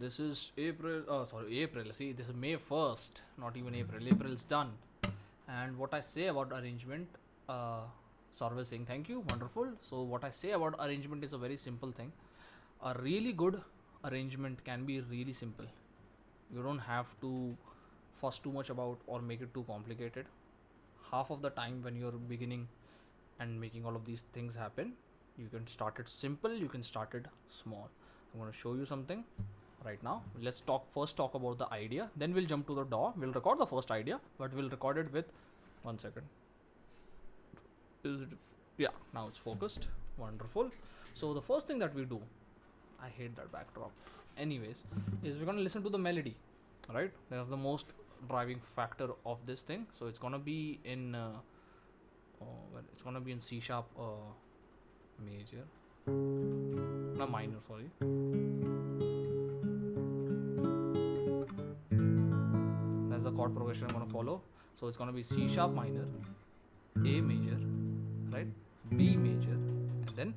This is April. Oh, sorry, April. See, this is May 1st. Not even April. April's done. And what I say about arrangement, uh, Sarva is saying thank you, wonderful. So, what I say about arrangement is a very simple thing. A really good arrangement can be really simple. You don't have to fuss too much about or make it too complicated. Half of the time, when you're beginning and making all of these things happen, you can start it simple, you can start it small. I'm going to show you something right now. Let's talk about the idea, then we'll jump to the DAW. We'll record the first idea, but we'll record it with 1 second. Is it? Yeah, now it's focused. Wonderful. So the first thing that we do, I hate that backdrop, anyways, is we're going to listen to the melody, right? That's the most driving factor of this thing. So it's going to be in it's going to be in C sharp major, no, minor, sorry. That's the chord progression I'm going to follow. So it's going to be C sharp minor, A major, right, B major, and then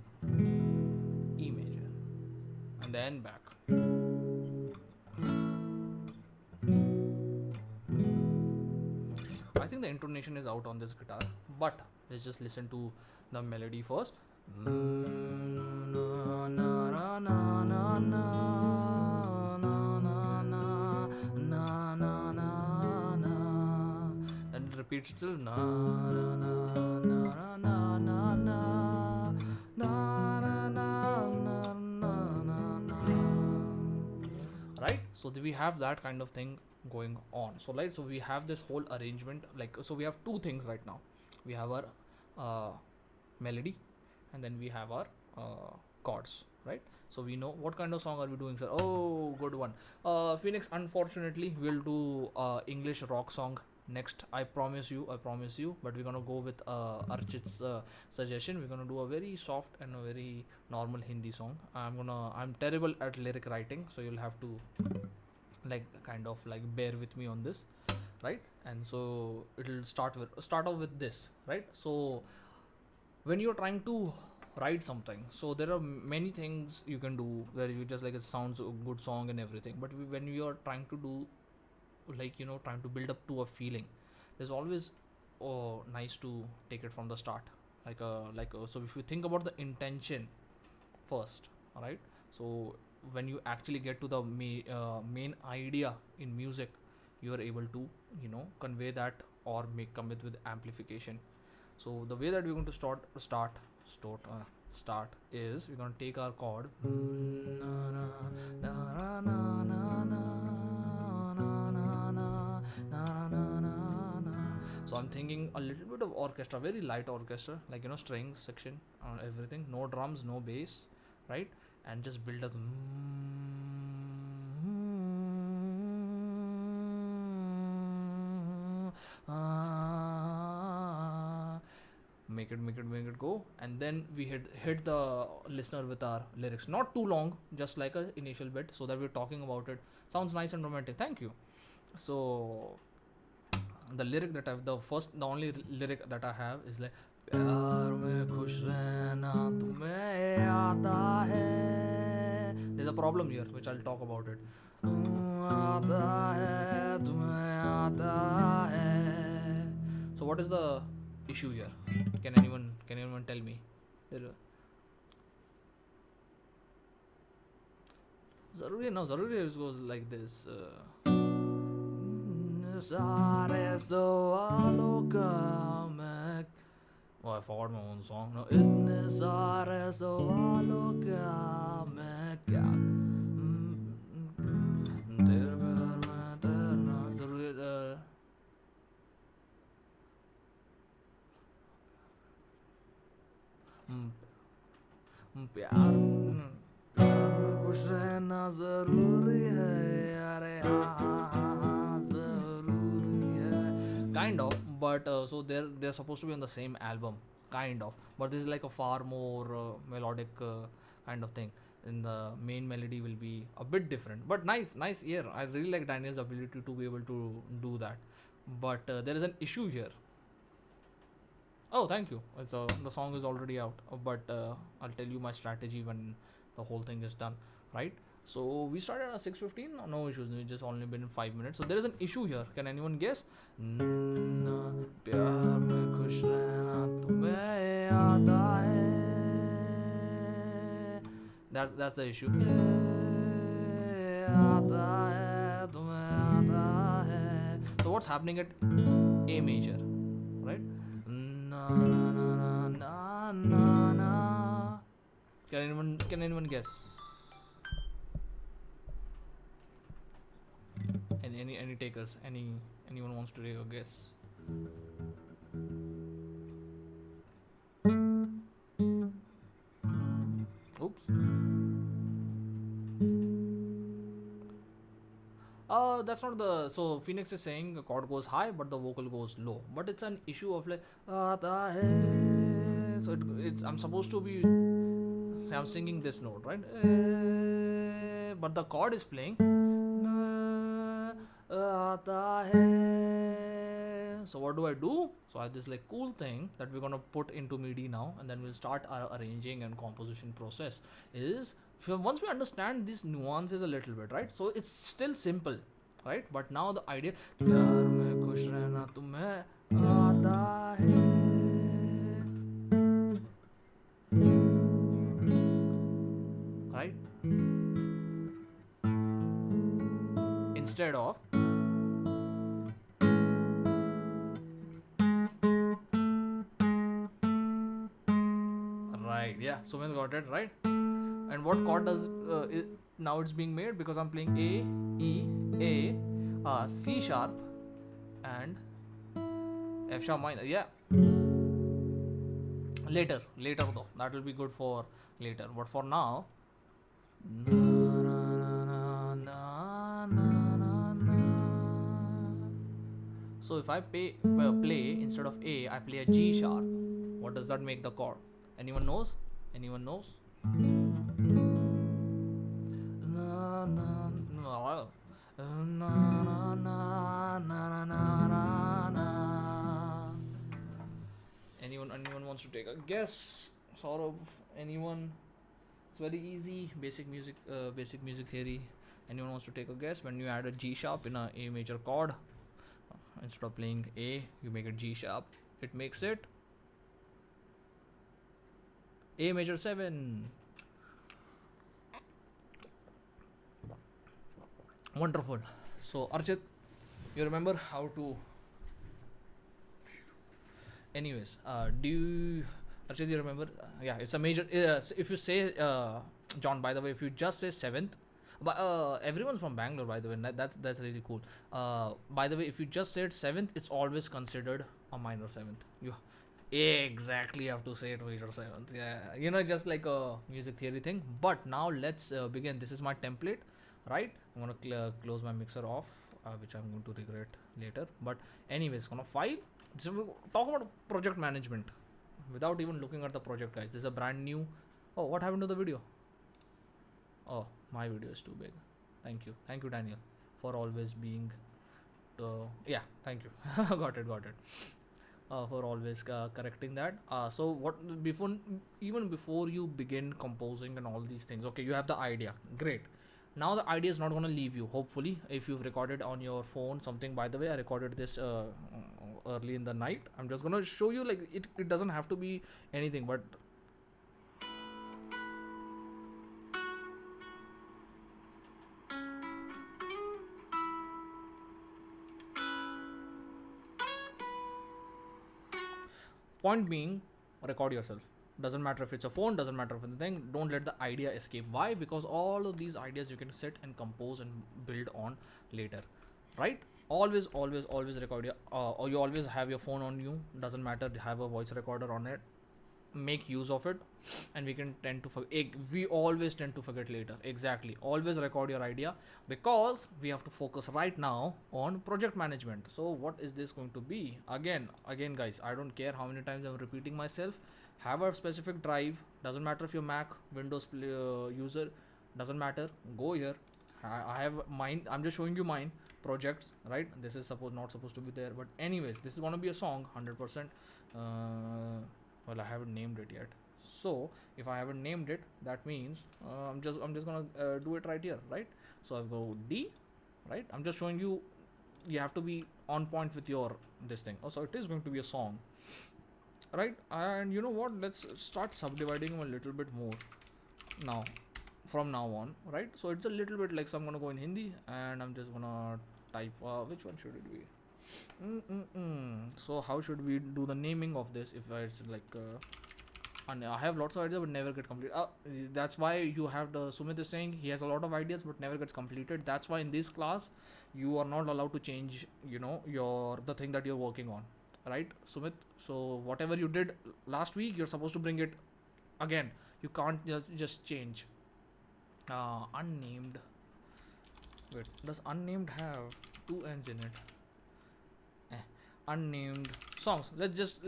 E major, and then back. I think the intonation is out on this guitar, but let's just listen to the melody first. And it repeats itself. Right, so we have that kind of thing going on. So like, so we have this whole arrangement, like, so we have two things right now. We have our melody, and then we have our chords, right? So we know what kind of song are we doing, sir. Oh, good one. Phoenix, unfortunately we'll do English rock song next. I promise you, but we're gonna go with Archit's suggestion. We're gonna do a very soft and a very normal Hindi song. I'm terrible at lyric writing, so you'll have to like kind of like bear with me on this, right? And so it'll start off with this, right? So when you're trying to write something, so there are many things you can do where you just like, it sounds a good song and everything, but when you're trying to do, like, trying to build up to a feeling, there's always, oh, nice to take it from the start, so if you think about the intention first, all right? So when you actually get to the main idea in music, you are able to convey that or come with amplification. So the way that we're going to start is we're going to take our chord. So I'm thinking a little bit of orchestra, very light orchestra, like strings section and everything, no drums, no bass, right? And just build up. Make it go, and then we hit the listener with our lyrics, not too long, just like a initial bit, so that we're talking about it. Sounds nice and romantic, thank you. So the lyric that the only lyric that I have is like, प्यार में खुश रहना तुम्हें आता है. There's a problem here which I'll talk about it. आता है तुम्हें आता है. So what is the issue here? Can anyone tell me? ज़रूरी goes like this. सारे सवालों का मैं, oh, I forgot my own song. No, इतने सारे सवालों का मैं क्या तेरे प्यार में तैरना जरूरी. प्यार प्यार में खुश रहना जरूरी है. अरे हाँ जरूरी है. Kind of, but so they're supposed to be on the same album, kind of, but this is like a far more melodic kind of thing. And the main melody will be a bit different, but nice. Yeah, I really like Daniel's ability to be able to do that, but there is an issue here. Oh, thank you. The song is already out, but I'll tell you my strategy when the whole thing is done, right? So we started at 6:15. No issues. We just only been 5 minutes. So there is an issue here. Can anyone guess? प्यार में खुश रहना तुम्हें आता है. That's the issue. आता है तुम्हें आता है. So what's happening at A major, right? Na na na na na na. Can anyone guess? Any takers? Anyone wants to take a guess? Oops. That's not the. So Phoenix is saying the chord goes high, but the vocal goes low. But it's an issue of like. Aata hai. So it's I'm supposed to be. Say I'm singing this note, right? But the chord is playing. Aata hai. So what do? So I have this like cool thing that we're gonna put into MIDI now, and then we'll start our arranging and composition process. Is once we understand these nuances a little bit, right? So it's still simple, right? But now the idea, प्यार में खुश रहना तुम्हें आता है, right? Instead of right, yeah. Sumin got it right. And what chord does now it's being made because I'm playing A, E, A, C sharp, and F sharp minor. Yeah. Later though. That will be good for later. But for now. So if I play instead of A, I play a G sharp. What does that make the chord? Anyone knows? Anyone knows? Anyone wants to take a guess? Sort of. Anyone? It's very easy. Basic music theory. Anyone wants to take a guess? When you add a G sharp in a A major chord, instead of playing A, you make it G sharp. It makes it A major 7. Wonderful. So Archit, you remember how to. Anyways, Archit, you remember? Yeah, it's a major. If you say John, by the way, if you just say 7th, but everyone's from Bangalore, by the way. That's really cool. By the way, if you just said 7th, it's always considered a minor 7th. You exactly have to say it major 7th. Yeah, just like a music theory thing. But now let's begin. This is my template, right? I'm gonna close my mixer off, which I'm going to regret later. But anyways, gonna file. So we'll talk about project management without even looking at the project, guys. This is a brand new. Oh, what happened to the video? Oh, my video is too big. Thank you, Daniel, for always being. Yeah, thank you. got it. For always correcting that. So what before you begin composing and all these things, okay, you have the idea, great. Now the idea is not going to leave you, hopefully, if you've recorded on your phone something. By the way, I recorded this early in the night. I'm just going to show you, like, it doesn't have to be anything, but point being, record yourself. Doesn't matter if it's a phone, doesn't matter if anything. Don't let the idea escape. Why? Because all of these ideas you can sit and compose and build on later, right? Always record your or you always have your phone on you. Doesn't matter, have a voice recorder on it. Make use of it, and we always tend to forget later. Exactly. Always record your idea, because we have to focus right now on project management. So what is this going to be? Again, guys, I don't care how many times I'm repeating myself. Have a specific drive. Doesn't matter if you're Mac, Windows user. Doesn't matter. Go here. I have mine. I'm just showing you mine projects, right? This is not supposed to be there, but anyways, this is gonna be a song 100%. Well, I haven't named it yet, So if I haven't named it, that means I'm just gonna do it right here, right? So I go D, right? I'm just showing you. You have to be on point with your this thing. Oh, so it is going to be a song, right? And you know what? Let's start subdividing them a little bit more now, from now on, right? So it's a little bit like, so I'm gonna go in Hindi and I'm just gonna type. Which one should it be? So how should we do the naming of this if it's like? And I have lots of ideas but never get complete. That's why you have the Sumit is saying he has a lot of ideas but never gets completed. That's why in this class you are not allowed to change, your the thing that you're working on, right, Sumit? So whatever you did last week, you're supposed to bring it again. You can't just change. Unnamed. Wait, does unnamed have two ends in it? Unnamed songs. Let's just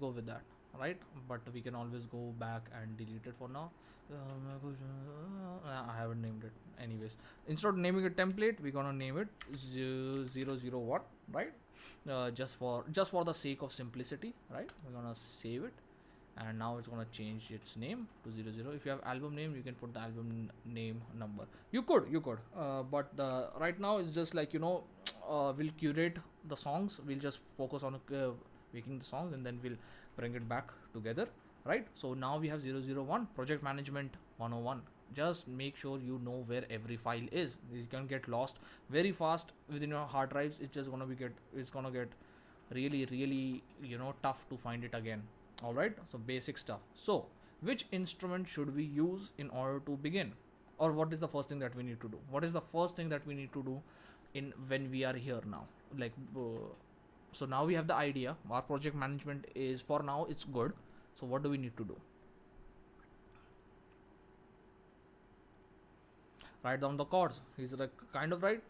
go with that, right? But we can always go back and delete it for now. I haven't named it anyways. Instead of naming a template, we're gonna name it 001, right? Just for the sake of simplicity, right? We're gonna save it, and now it's gonna change its name to 00. If you have album name, you can put the album name number. You could, but right now it's just like, we'll curate the songs. We'll just focus on making the songs, and then we'll bring it back together, right? So now we have 001 project management 101. Just make sure you know where every file is. You can get lost very fast within your hard drives. It's gonna get really, really, tough to find it again. All right, so basic stuff. So which instrument should we use in order to begin, or what is the first thing that we need to do? What is the first thing that we need to do in when we are here now? Like, so now we have the idea. Our project management is, for now, it's good. So what do we need to do? Write down the chords. He's like kind of right.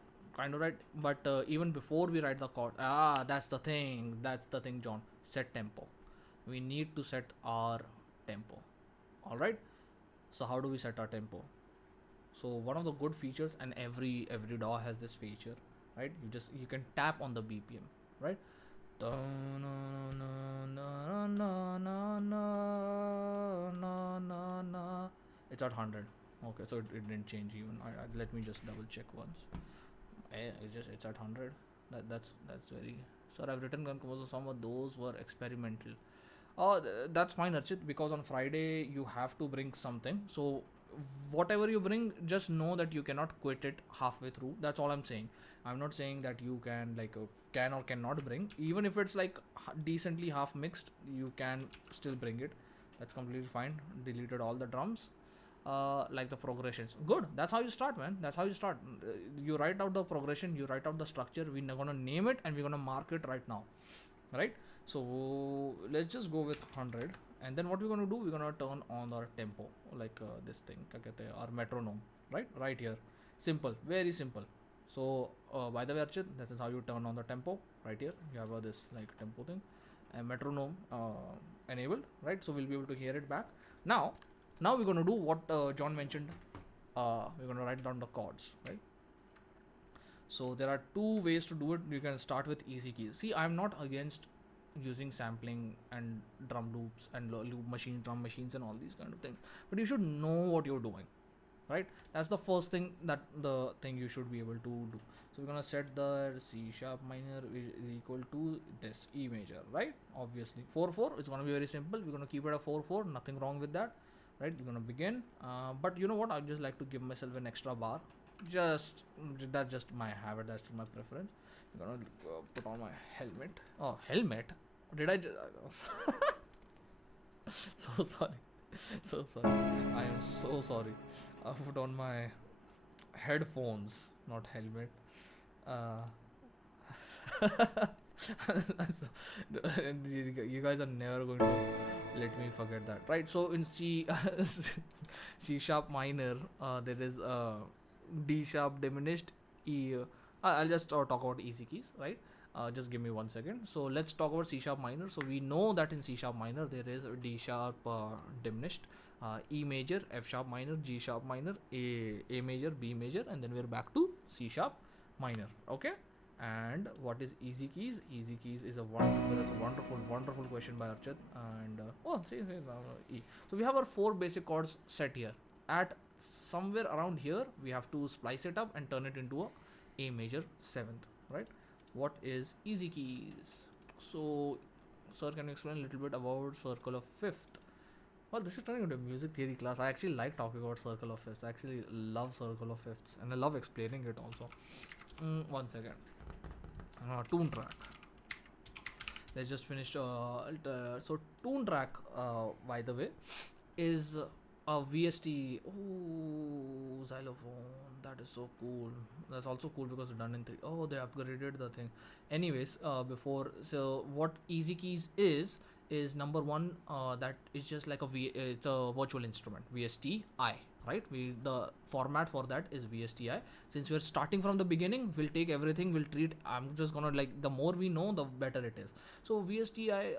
But even before we write the chord, that's the thing, John. Set tempo. We need to set our tempo. All right. So how do we set our tempo? So one of the good features, and every DAW has this feature, right? You can tap on the BPM, right? It's at 100. Okay, so it didn't change even. Let me just double check once. It's at 100. That's very. So I've written and composed some of those were experimental. Oh, that's fine, Archit, because on Friday you have to bring something. So whatever you bring, just know that you cannot quit it halfway through. That's all I'm saying. I'm not saying that you can or cannot bring. Even if it's like decently half mixed, you can still bring it. That's completely fine. Deleted all the drums. Like the progressions. Good. That's how you start, man. That's how you start. You write out the progression. You write out the structure. We're gonna name it and we're gonna mark it right now, right? So let's just go with 100, and then what we're gonna do, we're gonna turn on our tempo, like this thing, kya kehte hain, our metronome, right here. Simple, very simple. So by the way, Archit, this is how you turn on the tempo. Right here you have this like tempo thing and metronome enabled, right? So we'll be able to hear it back. Now we're gonna do what John mentioned. We're gonna write down the chords, right? So there are two ways to do it. You can start with easy keys. See, I'm not against using sampling and drum loops and loop machine, drum machines, and all these kind of things, but you should know what you're doing, right? That's the first thing, that the thing you should be able to do. So we're gonna set the C sharp minor is equal to this E major, right? Obviously 4/4. It's gonna be very simple. We're gonna keep it a 4/4. Nothing wrong with that, right? We're gonna begin. But you know what? I just like to give myself an extra bar. Just that's just my habit. That's my preference. I'm gonna put on my helmet. Oh, helmet? Did I just. So sorry. So sorry. I am so sorry. I put on my headphones, not helmet. Uh, you guys are never going to let me forget that, right? So in C sharp minor, there is D sharp diminished, E. I'll just talk about easy keys, right? Just give me 1 second. So let's talk about C sharp minor. So we know that in C sharp minor there is a D sharp diminished, E major, F sharp minor, G sharp minor, A major, B major, and then we're back to C sharp minor. Okay, And what is easy keys? Easy keys is a wonderful, that's a wonderful, wonderful question by Archit. And so we have our four basic chords set here. At somewhere around here, we have to splice it up and turn it into a major seventh, right? What is easy keys? So, sir, can you explain a little bit about circle of fifth? Well, this is turning into a music theory class. I actually like talking about circle of fifths. I actually love circle of fifths, and I love explaining it also. One second. Tune track. Let's just finish. So tune track, by the way, is a VST. Oh, xylophone. That is so cool. That's also cool because it's done in three. Oh, they upgraded the thing. Anyways, before, so what easy keys is number one. That is just like it's a virtual instrument, VSTi, right? The format for that is VSTi. Since we're starting from the beginning, we'll take everything, we'll treat. I'm just gonna, like, the more we know, the better it is. So VSTi,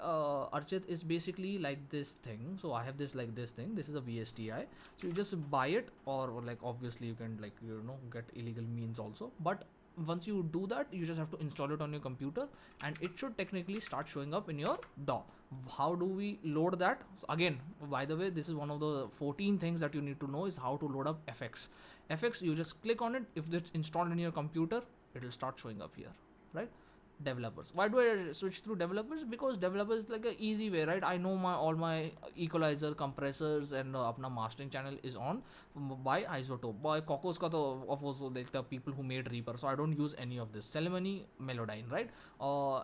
Archit, is basically like this thing. So I have this, like this thing. This is a VSTi. So you just buy it, or like obviously you can, like, get illegal means also. But once you do that, you just have to install it on your computer, and it should technically start showing up in your DAW. How do we load that? So again, by the way, this is one of the 14 things that you need to know, is how to load up FX. FX, you just click on it. If it's installed in your computer, it will start showing up here, right? Developers. Why do I switch through developers? Because developers is like a easy way, right? I know all my equalizer, compressors, and apna mastering channel is on by Isotope. By Cocos ka to, of also, like, the people who made Reaper, so I don't use any of this. Celemony, Melodyne, right?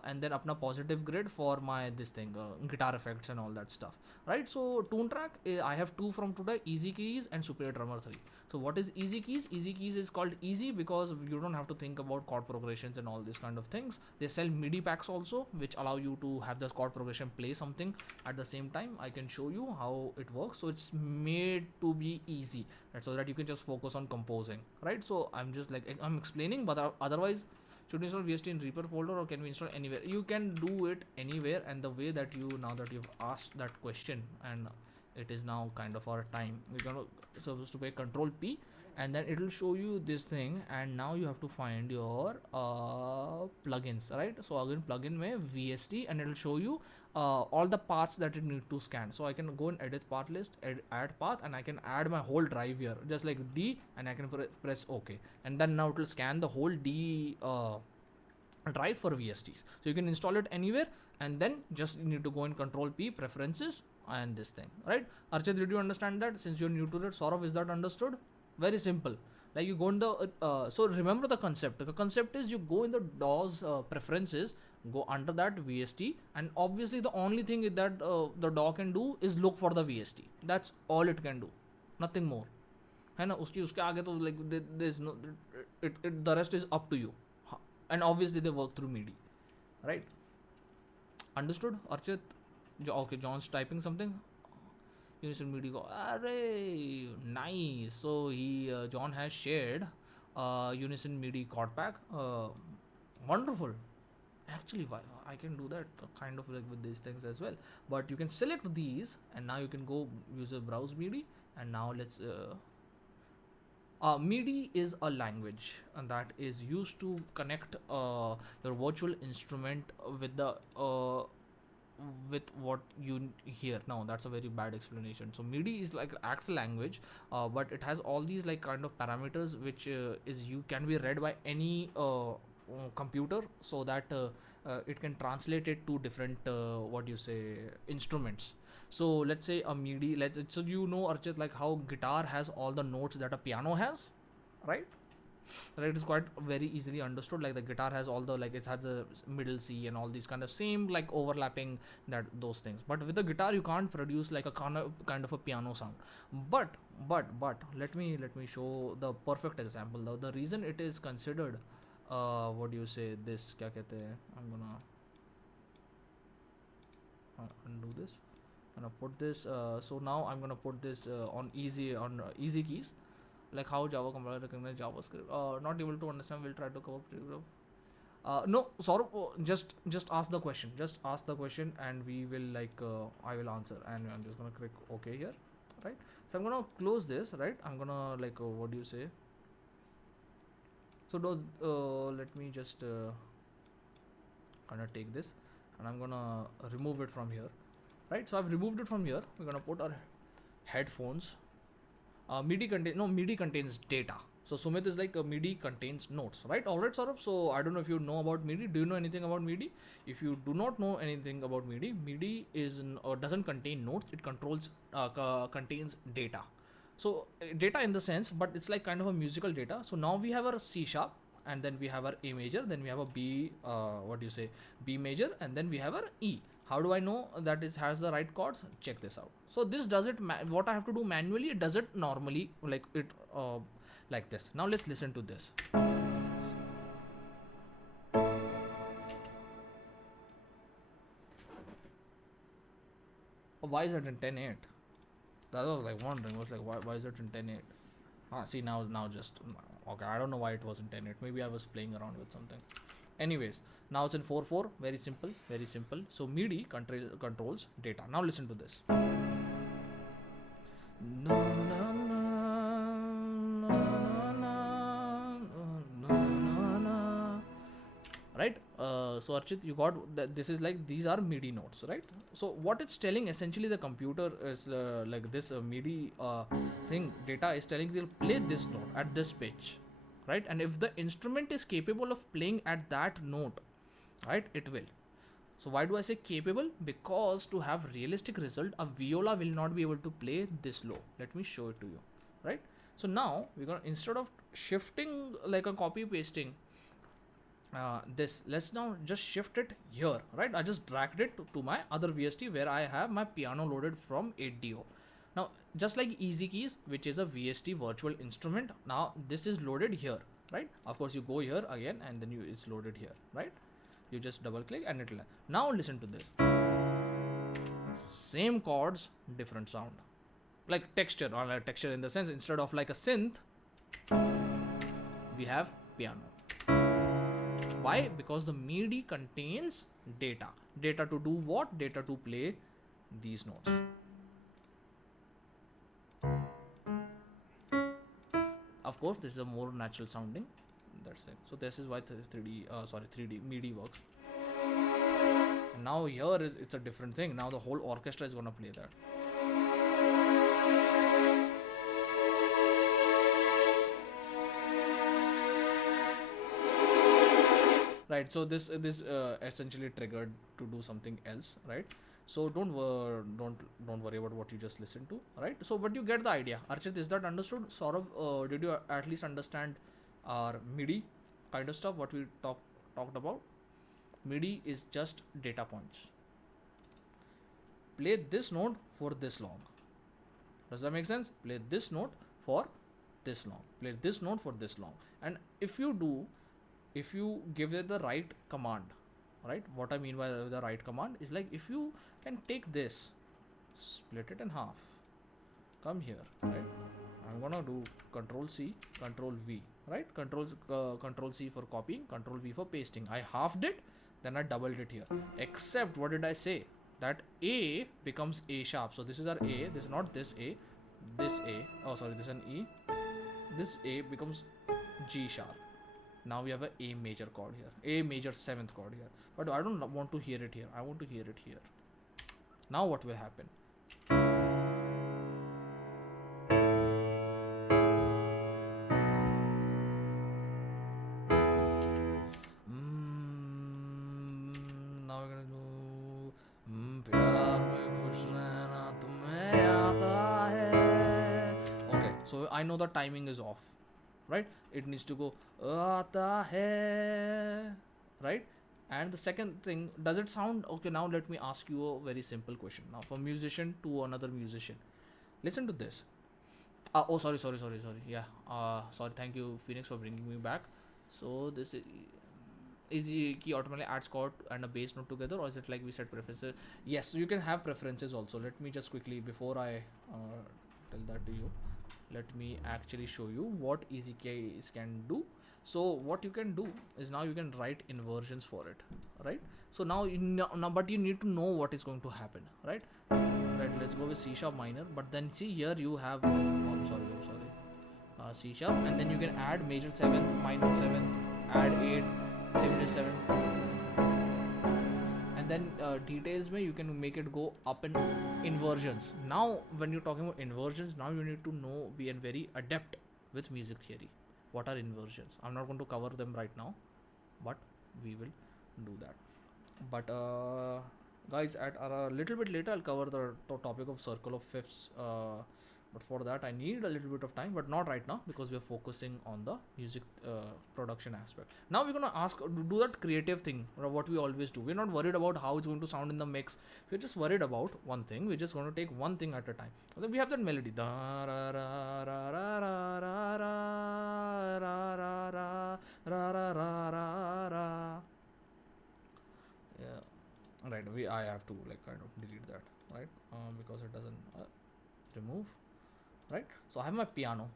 And then apna Positive Grid for my this thing, guitar effects and all that stuff, right? So tune track, I have two from today: Easy Keys and Superior Drummer 3. So what is Easy Keys? Easy Keys is called easy because you don't have to think about chord progressions and all these kind of things. They sell MIDI packs also, which allow you to have the chord progression play something at the same time. I can show you how it works. So it's made to be easy, right? So that you can just focus on composing, right? So I'm just, like, I'm explaining, but otherwise, should we install VST in Reaper folder, or can we install anywhere? You can do it anywhere. And the way that now that you've asked that question, and it is now kind of our time, we're gonna supposed to pay Control P, and then it will show you this thing. And now you have to find your plugins, right? So again, plugin mein VST, and it will show you all the paths that it need to scan. So I can go and edit path list, add path, and I can add my whole drive here, just like D, and I can press OK, and then now it will scan the whole D drive for VSTs. So you can install it anywhere, and then just need to go in Control P, preferences, and this thing, right? Archit, did you understand that? Since you're new to it, Saurav, is that understood? Very simple. Like, you go in the so remember the concept. The concept is, you go in the DAW's preferences, go under that VST, and obviously the only thing that the DAW can do is look for the VST. That's all it can do, nothing more. है ना? उसके आगे तो, like, there's no, the rest is up to you. And obviously they work through MIDI, right? Understood, Archit? Okay, John's typing something. Unison MIDI go, array, nice. So John has shared Unison MIDI chord pack. Wonderful. Actually, why I can do that kind of, like, with these things as well. But you can select these, and now you can go use a browse MIDI. And now let's MIDI is a language, and that is used to connect your virtual instrument with the with what you hear. Now that's a very bad explanation. So MIDI is like acts a language, but it has all these, like, kind of parameters, which is you can be read by any computer, so that it can translate it to different what do you say, instruments. So let's say a MIDI, so Archit, like how guitar has all the notes that a piano has, right? Right, it's quite very easily understood. Like, the guitar has all the, like, it has a middle C and all these kind of same, like, overlapping those things. But with the guitar, you can't produce like a kind of a piano sound. But let me show the perfect example. The reason it is considered what do you say, this kya kehte hain, I'm gonna undo this, I'm gonna put this so now I'm gonna put this on easy keys, like how Java compiler recognize JavaScript. Not able to understand. We'll try to cover pre-graph. No, Saurabh, just ask the question. Just ask the question, and we will, like, I will answer. And I'm just gonna click OK here, right? So I'm gonna close this, right? I'm gonna, like, what do you say? So let me just kind of take this, and I'm gonna remove it from here, right? So I've removed it from here. We're gonna put our headphones. MIDI contains data. So Sumit is like MIDI contains notes, right? All right, Saurabh. So I don't know if you know about MIDI. Do you know anything about MIDI? If you do not know anything about MIDI, MIDI doesn't contain notes. It contains data. So data in the sense, but it's like kind of a musical data. So now we have our C sharp, and then we have our A major, then we have a B, what do you say, B major, and then we have our E. How do I know that it has the right chords? Check this out. So this does it, what I have to do manually, it does it normally, like this. Now let's listen to this. Why is it in 10/8? That was like wondering, was like, why is it in 10/8? See, now just, okay, I don't know why it was in 10/8. Maybe I was playing around with something. Anyways, now it's in 4/4. Very simple, very simple. So MIDI controls data. Now listen to this. No, no, no, no, no, no, no, no. Right? So Archit, you got that. This is like, these are MIDI notes, right? So what it's telling, essentially the computer is like this MIDI thing, data is telling they'll play this note at this pitch, right? And if the instrument is capable of playing at that note, right, it will. So why do I say capable? Because to have realistic result, a viola will not be able to play this low. Let me show it to you, right? So now we're gonna, instead of shifting like a copy pasting this, let's now just shift it here, right? I just dragged it to my other VST where I have my piano loaded from 8dio. Now just like Easy Keys, which is a VST virtual instrument, now this is loaded here, right? Of course you go here again, and then it's loaded here, right? You just double click and it'll. Now listen to this. Same chords, different sound, like texture, or like texture in the sense, instead of like a synth, we have piano. Why? Because the MIDI contains data. Data to do what? Data to play these notes. Of course, this is a more natural sounding. That's it. So this is why 3D MIDI works. And now here it's a different thing. Now the whole orchestra is gonna play that. Right, so this essentially triggered to do something else, right? So don't worry about what you just listened to, right? So but you get the idea. Archit, is that understood? Saurabh, did you at least understand our MIDI kind of stuff, what we talked about? MIDI is just data points. Play this note for this long. Does that make sense? Play this note for this long. Play this note for this long. And if you give it the right command, right? What I mean by the right command is like, if you can take this, split it in half, come here, right? I'm gonna do Control C, Control V, right? Control C for copying, Control V for pasting. I halved it, then I doubled it here. Except, what did I say? That A becomes A sharp. So this is our A. This is not this A. This A. Oh, sorry. This is an E. This A becomes G sharp. Now we have a A major chord here, A major 7th chord here, but I don't want to hear it here. I want to hear it here. Now what will happen? Now we're gonna do प्यार में खुश रहना तुम्हें आता है. Okay, so I know the timing is off, right? It needs to go aata hai, right? And the second thing, does it sound okay? Now let me ask you a very simple question. Now from musician to another musician, listen to this. Oh, sorry. Yeah. Sorry. Thank you, Phoenix, for bringing me back. So this is the key automatically adds chord and a bass note together, or is it like we set preferences? Yes, you can have preferences also. Let me just quickly, before I tell that to you, let me actually show you what Easy Keys can do. So what you can do is, now you can write inversions for it, right? So now but you need to know what is going to happen, right? Right, let's go with C sharp minor, but then see here you have I'm sorry C sharp, and then you can add major 7th, minor 7th, add 8, diminished 7, and then details may you can make it go up in inversions. Now when you're talking about inversions, now you need to know, be a very adept with music theory. What are inversions? I'm not going to cover them right now, but we will do that. But guys, at a little bit later I'll cover the topic of circle of fifths, but for that I need a little bit of time, but not right now because we're focusing on the music production aspect. Now we're gonna ask, do that creative thing, or what we always do. We're not worried about how it's going to sound in the mix. We're just worried about one thing. We're just going to take one thing at a time. And then we have that melody, da ra ra ra ra ra ra ra ra ra ra ra ra ra ra. Yeah, right. I have to like kind of delete that, right? Because it doesn't remove, right? So I have my piano,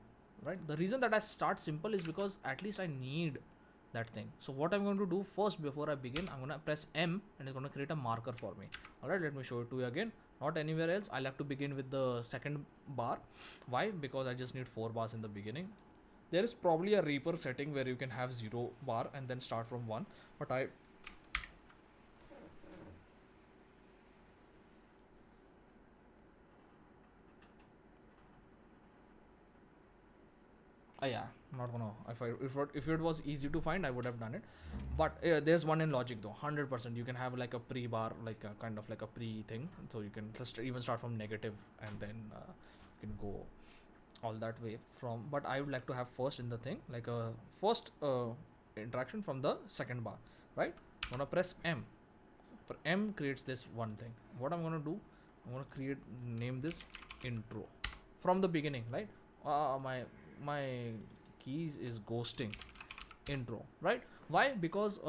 right? The reason that I start simple is because at least I need that thing. So what I'm going to do first before I begin, I'm gonna press M and it's gonna create a marker for me. All right, let me show it to you again. Not anywhere else. I'll have to begin with the second bar. Why? Because I just need 4 bars in the beginning. There is probably a Reaper setting where you can have 0 bar and then start from 1, but I yeah, I'm not gonna. If it was easy to find, I would have done it. But there's one in Logic though. 100%. You can have like a pre-bar, like a kind of like a pre-thing. So you can just even start from negative and then you can go all that way from. But I would like to have first in the thing like a first interaction from the second bar, right? I'm gonna press M. M creates this one thing. What I'm gonna do, I'm gonna name this intro from the beginning, right? My keys is ghosting intro, right? Why? Because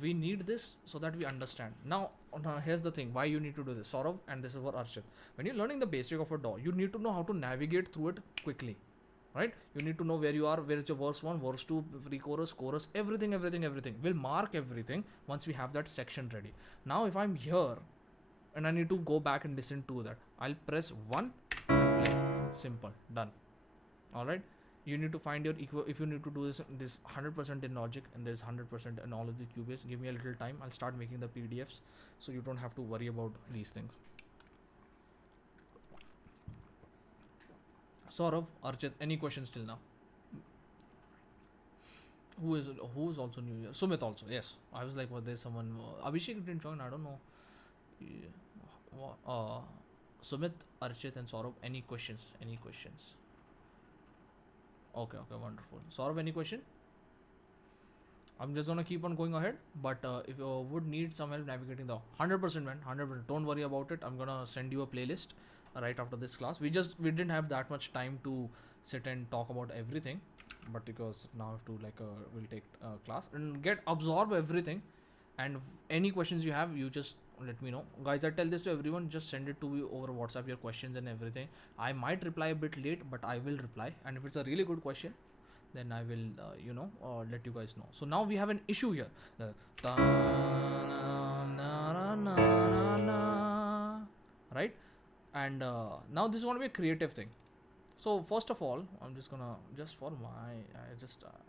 we need this so that we understand. Now here's the thing, why you need to do this, Saurav, and this is for Archit. When you're learning the basic of a DAW, you need to know how to navigate through it quickly, right? You need to know where you are, where is your verse 1, verse 2, pre-chorus, chorus, everything. We'll mark everything once we have that section ready. Now if I'm here and I need to go back and listen to that, I'll press 1 and play. Simple, done. All right, you need to find your equal. If you need to do this 100% in Logic and there's 100% in all of the Cubase, give me a little time. I'll start making the PDFs so you don't have to worry about these things. Saurav, Archit, any questions till now? Who's also new here? Sumit also, yes. I was like, there's someone. Abhishek didn't join. I don't know. Sumit, Archit, and Saurav. Any questions? Okay, wonderful. Saurav, any question? I'm just gonna keep on going ahead, but if you would need some help navigating the 100%, man, 100%, don't worry about it. I'm gonna send you a playlist right after this class. We didn't have that much time to sit and talk about everything, but because now I have to we'll take class and absorb everything. And any questions you have, you just let me know, guys. I tell this to everyone, just send it to me over WhatsApp, your questions and everything. I might reply a bit late, but I will reply, and if it's a really good question, then I will let you guys know. So now we have an issue here, right? And now this is going to be a creative thing. So first of all, I'm just gonna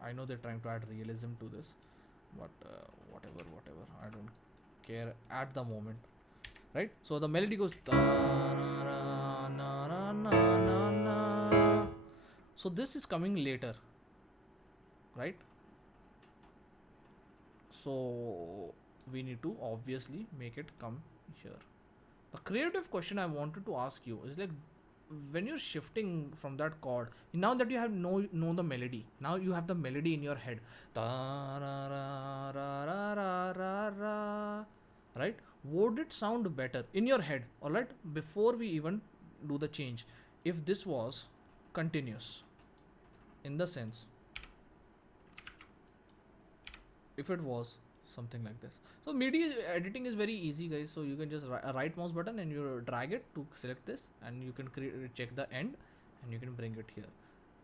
I know they're trying to add realism to this, but whatever, I don't care at the moment, right? So the melody goes so this is coming later, right? So we need to obviously make it come here. The creative question I wanted to ask you is like, when you're shifting from that chord, now that you have know the melody, now you have the melody in your head, right? Would it sound better in your head, all right, before we even do the change, if this was continuous, in the sense, if it was something like this? So MIDI editing is very easy, guys. So you can just right mouse button and you drag it to select this, and you can check the end, and you can bring it here,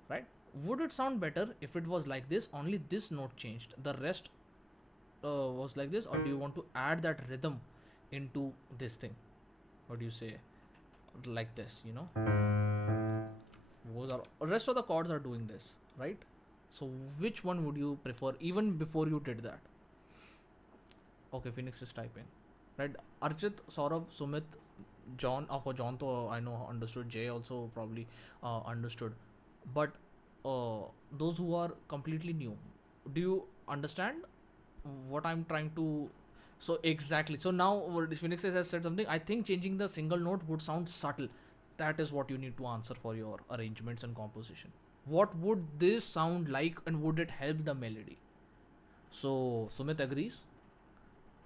right? Would it sound better if it was like this, only this note changed, the rest was like this? Or do you want to add that rhythm into this thing? What do you say? Like this, Those are rest of the chords are doing this, right? So which one would you prefer even before you did that? Okay, Phoenix is typing. Right? Archit, Saurabh, Sumit, John. Of course, John though I know understood. Jay also probably understood. But those who are completely new, do you understand what I'm trying to? So exactly. So now Phoenix has said something. I think changing the single note would sound subtle. That is what you need to answer for your arrangements and composition. What would this sound like, and would it help the melody? So Sumit agrees.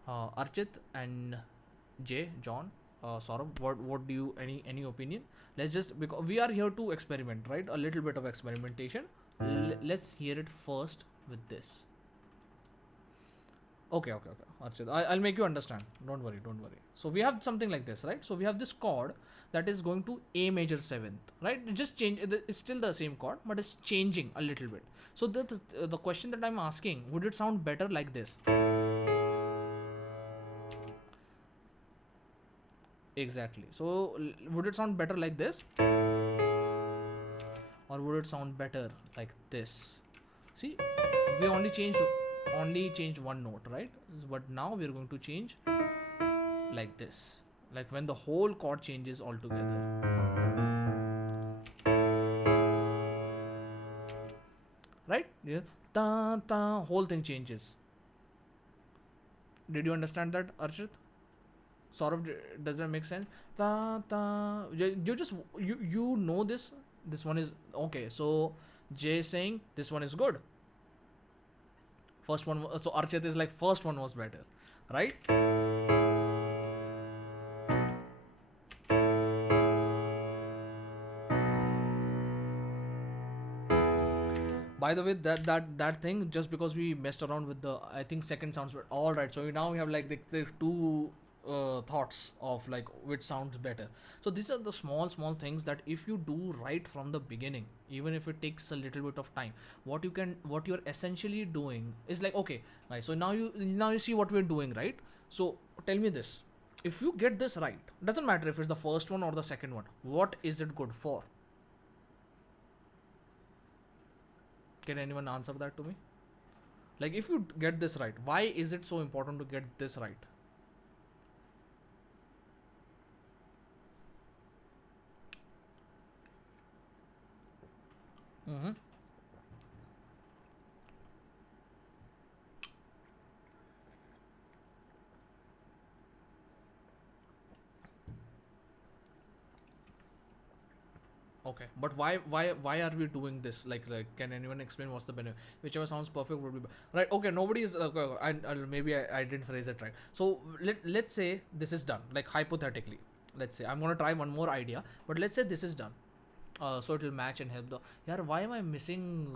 Archit and Jay, John, Saurabh, what do you any opinion? Let's just because we are here to experiment, right? A little bit of experimentation. Let's hear it first with this. Okay. Archit, I'll make you understand. Don't worry, don't worry. So we have something like this, right? So we have this chord that is going to A major seventh, right? It just change. It's still the same chord, but it's changing a little bit. So the question that I'm asking, would it sound better like this? Exactly. So would it sound better like this, or would it sound better like this? See, we only changed one note, right? But now we're going to change like this, like when the whole chord changes altogether, right? Yeah, ta ta, whole thing changes. Did you understand that, Archit? Sort of. Does that make sense? Ta ta. You just you know this. This one is okay. So Jay is saying this one is good. First one. So Archit is like first one was better, right? By the way, that thing, just because we messed around with the, I think second sounds were all right. So now we have like the two thoughts of like which sounds better. So these are the small things that if you do right from the beginning, even if it takes a little bit of time, what you're essentially doing is like, okay, nice. So now you see what we're doing, right? So tell me this: if you get this right, doesn't matter if it's the first one or the second one. What is it good for? Can anyone answer that to me? Like, if you get this right, why is it so important to get this right? Mm-hmm. Okay, but why are we doing this? Like, can anyone explain what's the benefit? Whichever sounds perfect would be right. Okay, nobody is. Maybe I didn't phrase it right. So let's say this is done. Like hypothetically, let's say I'm gonna try one more idea, but let's say this is done. So it will match and help the. Yeah, why am I missing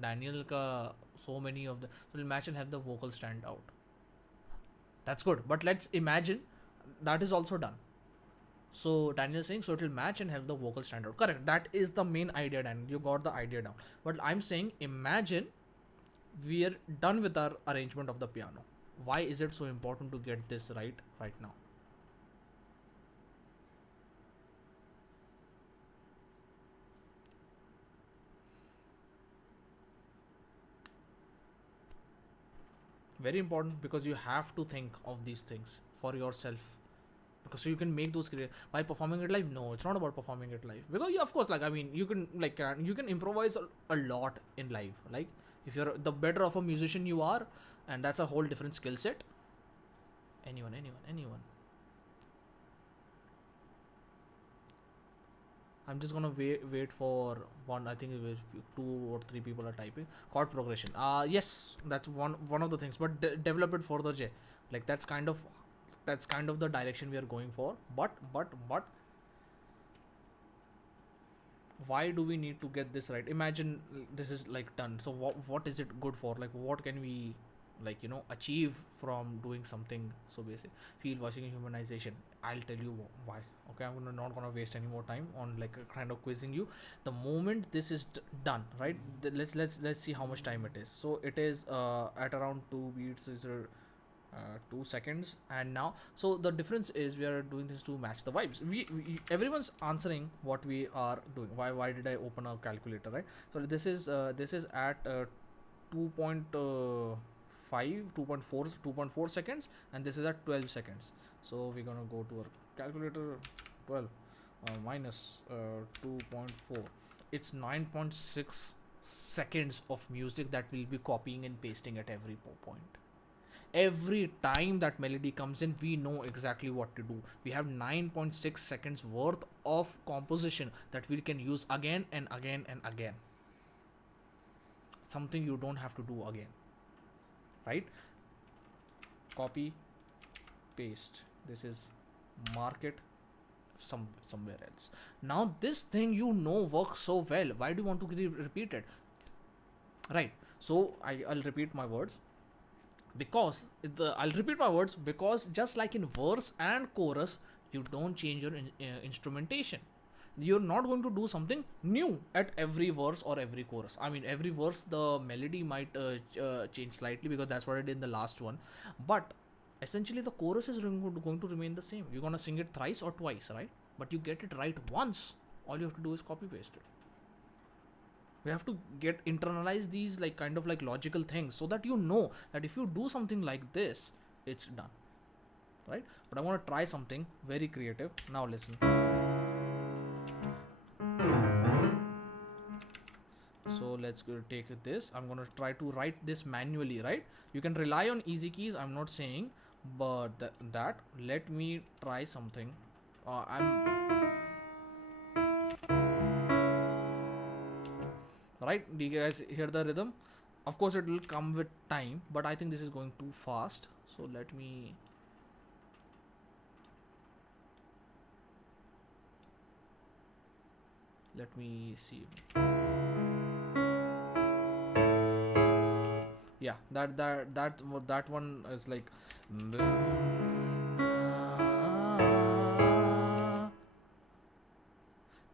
Daniel ka so many of the? So it will match and help the vocal stand out. That's good. But let's imagine that is also done. So Daniel is saying so it will match and help the vocal stand out. Correct. That is the main idea, Daniel. You got the idea down. But I'm saying imagine we are done with our arrangement of the piano. Why is it so important to get this right now? Very important because you have to think of these things for yourself. Because so you can make those create by performing it live. No, it's not about performing it live. Because yeah, of course, like I mean, you can like you can improvise a lot in live. Like if you're the better of a musician you are, and that's a whole different skill set. Anyone. I'm just gonna wait for one. I think it was two or three people are typing chord progression. Yes, that's one of the things. But develop it further, Jay. Like that's kind of the direction we are going for. But why do we need to get this right? Imagine this is like done. So what is it good for? Like what can we like achieve from doing something so basic? Field voicing and humanization. I'll tell you why. Okay, I'm not gonna waste any more time on like kind of quizzing you. The moment this is done, right? Let's see how much time it is. So it is at around 2 beats. 2 seconds. And now, so the difference is we are doing this to match the vibes. Everyone's answering what we are doing. Why did I open a calculator, right? So this is at 2.5 2.4 seconds, and this is at 12 seconds. So we're gonna go to our calculator. 12 minus 2.4, it's 9.6 seconds of music that we'll be copying and pasting at every point. Every time that melody comes in, we know exactly what to do. We have 9.6 seconds worth of composition that we can use again and again and again. Something you don't have to do again, right? Copy, paste. This is market somewhere else. Now this thing works so well. Why do you want to repeat it? Right. So I'll repeat my words because I'll repeat my words because just like in verse and chorus, you don't change your instrumentation. You're not going to do something new at every verse or every chorus. I mean, every verse the melody might change slightly because that's what I did in the last one, but essentially the chorus is going to remain the same. You're gonna sing it thrice or twice, right? But you get it right once. All you have to do is copy paste it. We have to get internalize these like kind of like logical things so that you know that if you do something like this, it's done, right? But I want to try something very creative. Now listen. So let's go take this. I'm gonna try to write this manually, right? You can rely on easy keys, I'm not saying, but that let me try something. I'm right. Do you guys hear the rhythm? Of course it will come with time, but I think this is going too fast, so let me see. Yeah, that one is like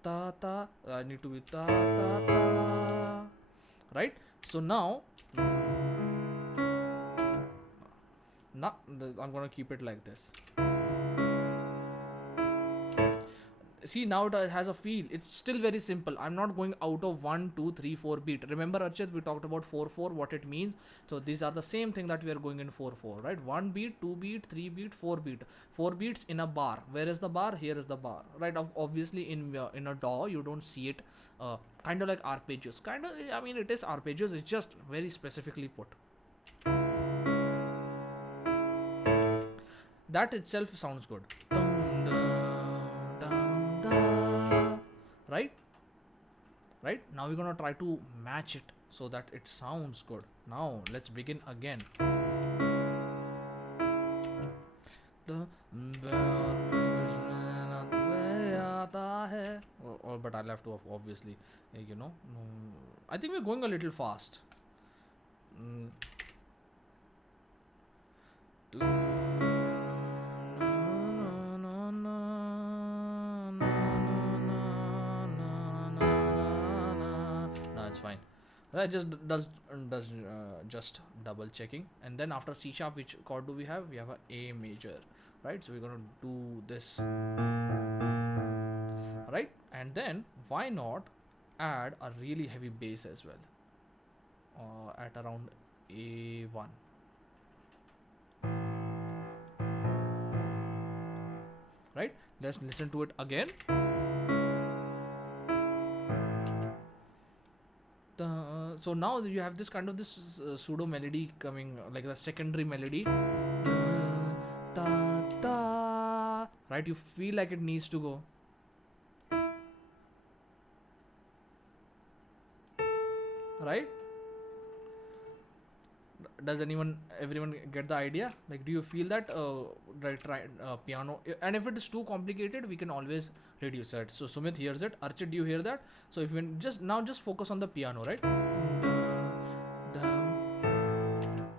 ta ta. I need to be ta ta ta, right? So now I'm gonna keep it like this. See, now it has a feel. It's still very simple. I'm not going out of 1 2 3 4 beat. Remember, Archit, we talked about 4/4, what it means. So these are the same thing that we are going in 4/4, right? 1 beat, 2 beat, 3 beat, 4 beat. 4 beats in a bar. Where is the bar? Here is the bar, right? Obviously in a DAW you don't see it. Kind of like arpeggios. Kind of, I mean, it is arpeggios. It's just very specifically put. That itself sounds good. Right? Right? Now we're gonna try to match it so that it sounds good. Now let's begin again. But I'll have to obviously, I think we're going a little fast. It's fine. Just double checking, and then after C sharp, which chord do we have? We have a A major, right? So we're gonna do this, right? And then why not add a really heavy bass as well, at around A1. Right? Let's listen to it again. So now you have this kind of this pseudo melody coming, like the secondary melody, right? You feel like it needs to go, right? Does everyone get the idea? Like, do you feel that piano? And if it is too complicated, we can always reduce it. So Sumit hears it. Archit, do you hear that? So if we just focus on the piano, right?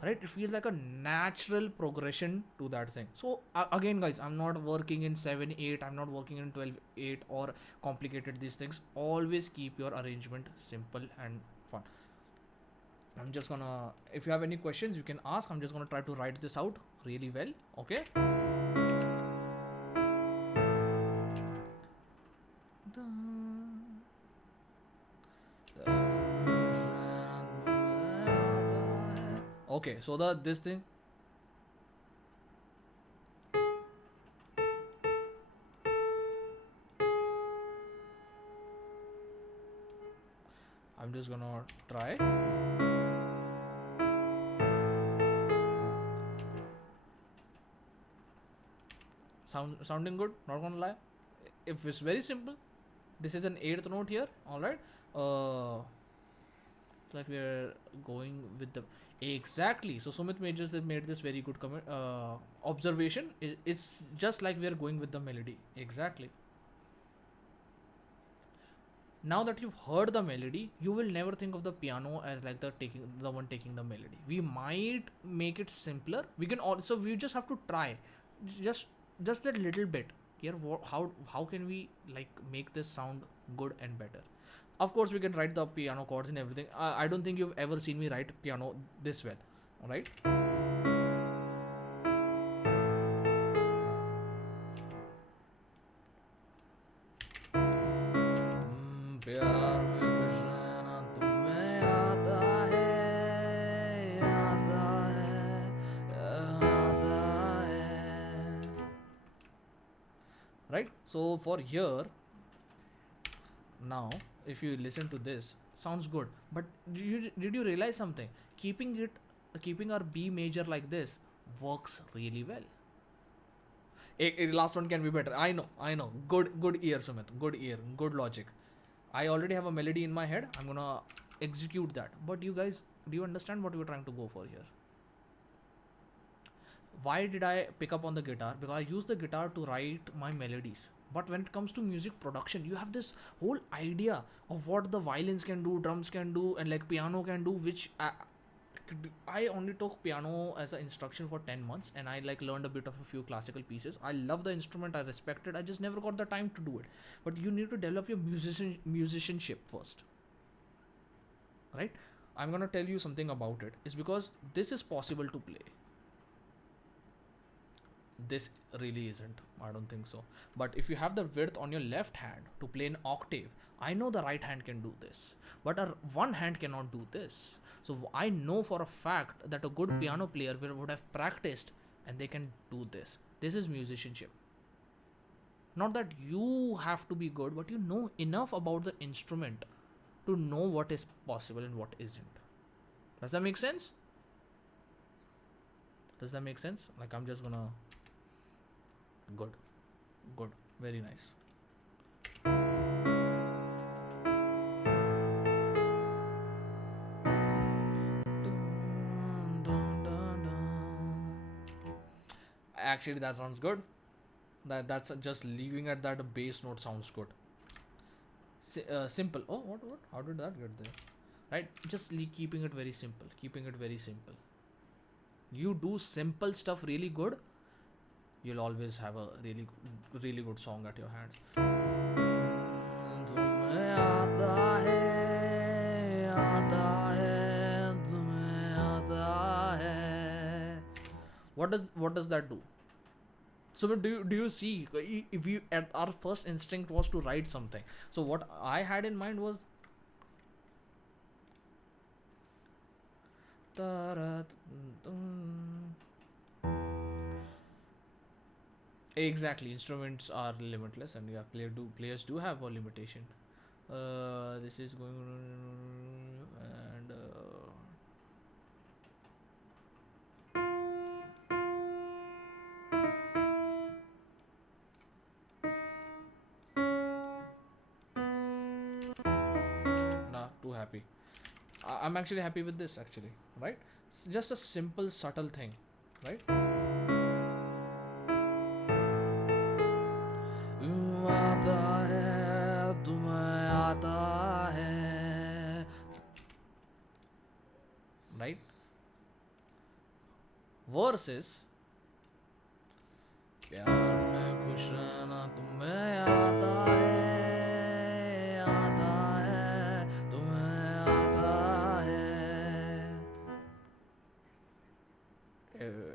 Right, it feels like a natural progression to that thing. So again, guys, I'm not working in 7/8, I'm not working in 12/8 or complicated these things. Always keep your arrangement simple and fun. I'm just gonna, if you have any questions, you can ask. I'm just gonna try to write this out really well. Okay. Okay, so the this thing, I'm just gonna try. Sounding good, not gonna lie. If it's very simple, this is an eighth note here. All right. It's like we're going with the exactly. So Sumit Majors have made this very good comment observation. It's just like we're going with the melody. Exactly. Now that you've heard the melody, you will never think of the piano as like the one taking the melody. We might make it simpler. We can also, we just have to try, just just a little bit. Here, how can we like make this sound good and better? Of course, we can write the piano chords and everything. I don't think you've ever seen me write piano this well. All right. प्यार में कुछ रहना तुम्हें आता है, आता है, आता है. Right? So for here, now if you listen to this, sounds good. But did you realize something? Keeping our B major like this works really well. Last one can be better. I know. Good ear, Sumit. Good ear. Good logic. I already have a melody in my head. I'm gonna execute that. But you guys, do you understand what we're trying to go for here? Why did I pick up on the guitar? Because I use the guitar to write my melodies. But when it comes to music production, you have this whole idea of what the violins can do, drums can do, and like piano can do, which I only took piano as an instruction for 10 months, and I like learned a bit of a few classical pieces. I love the instrument, I respect it. I just never got the time to do it. But you need to develop your musicianship first. Right? I'm gonna tell you something about it. It's because this is possible to play. This really isn't. I don't think so. But if you have the width on your left hand to play an octave, I know the right hand can do this. But our one hand cannot do this. So I know for a fact that a good piano player would have practiced and they can do this. This is musicianship. Not that you have to be good, but you know enough about the instrument to know what is possible and what isn't. Does that make sense? Does that make sense? Like, I'm just gonna. Good. Good. Very nice. Actually, that sounds good. That's just leaving at that bass note sounds good. Simple. Oh, what? How did that get there? Right? Just keeping it very simple. Keeping it very simple. You do simple stuff really good, you'll always have a really good song at your hands. तुम्हें आता है, आता है, तुम्हें आता है. What does that do? So do you see, if you, our first instinct was to write something. So what I had in mind was exactly, instruments are limitless, and yeah, players do have a limitation. This is going and nah, too happy. I'm actually happy with this actually, right? It's just a simple, subtle thing, right? आता है, तुम्हें आता है, right? Versus प्यार में खुश रहना तुम्हें आता है, आता है, तुम्हें आता है.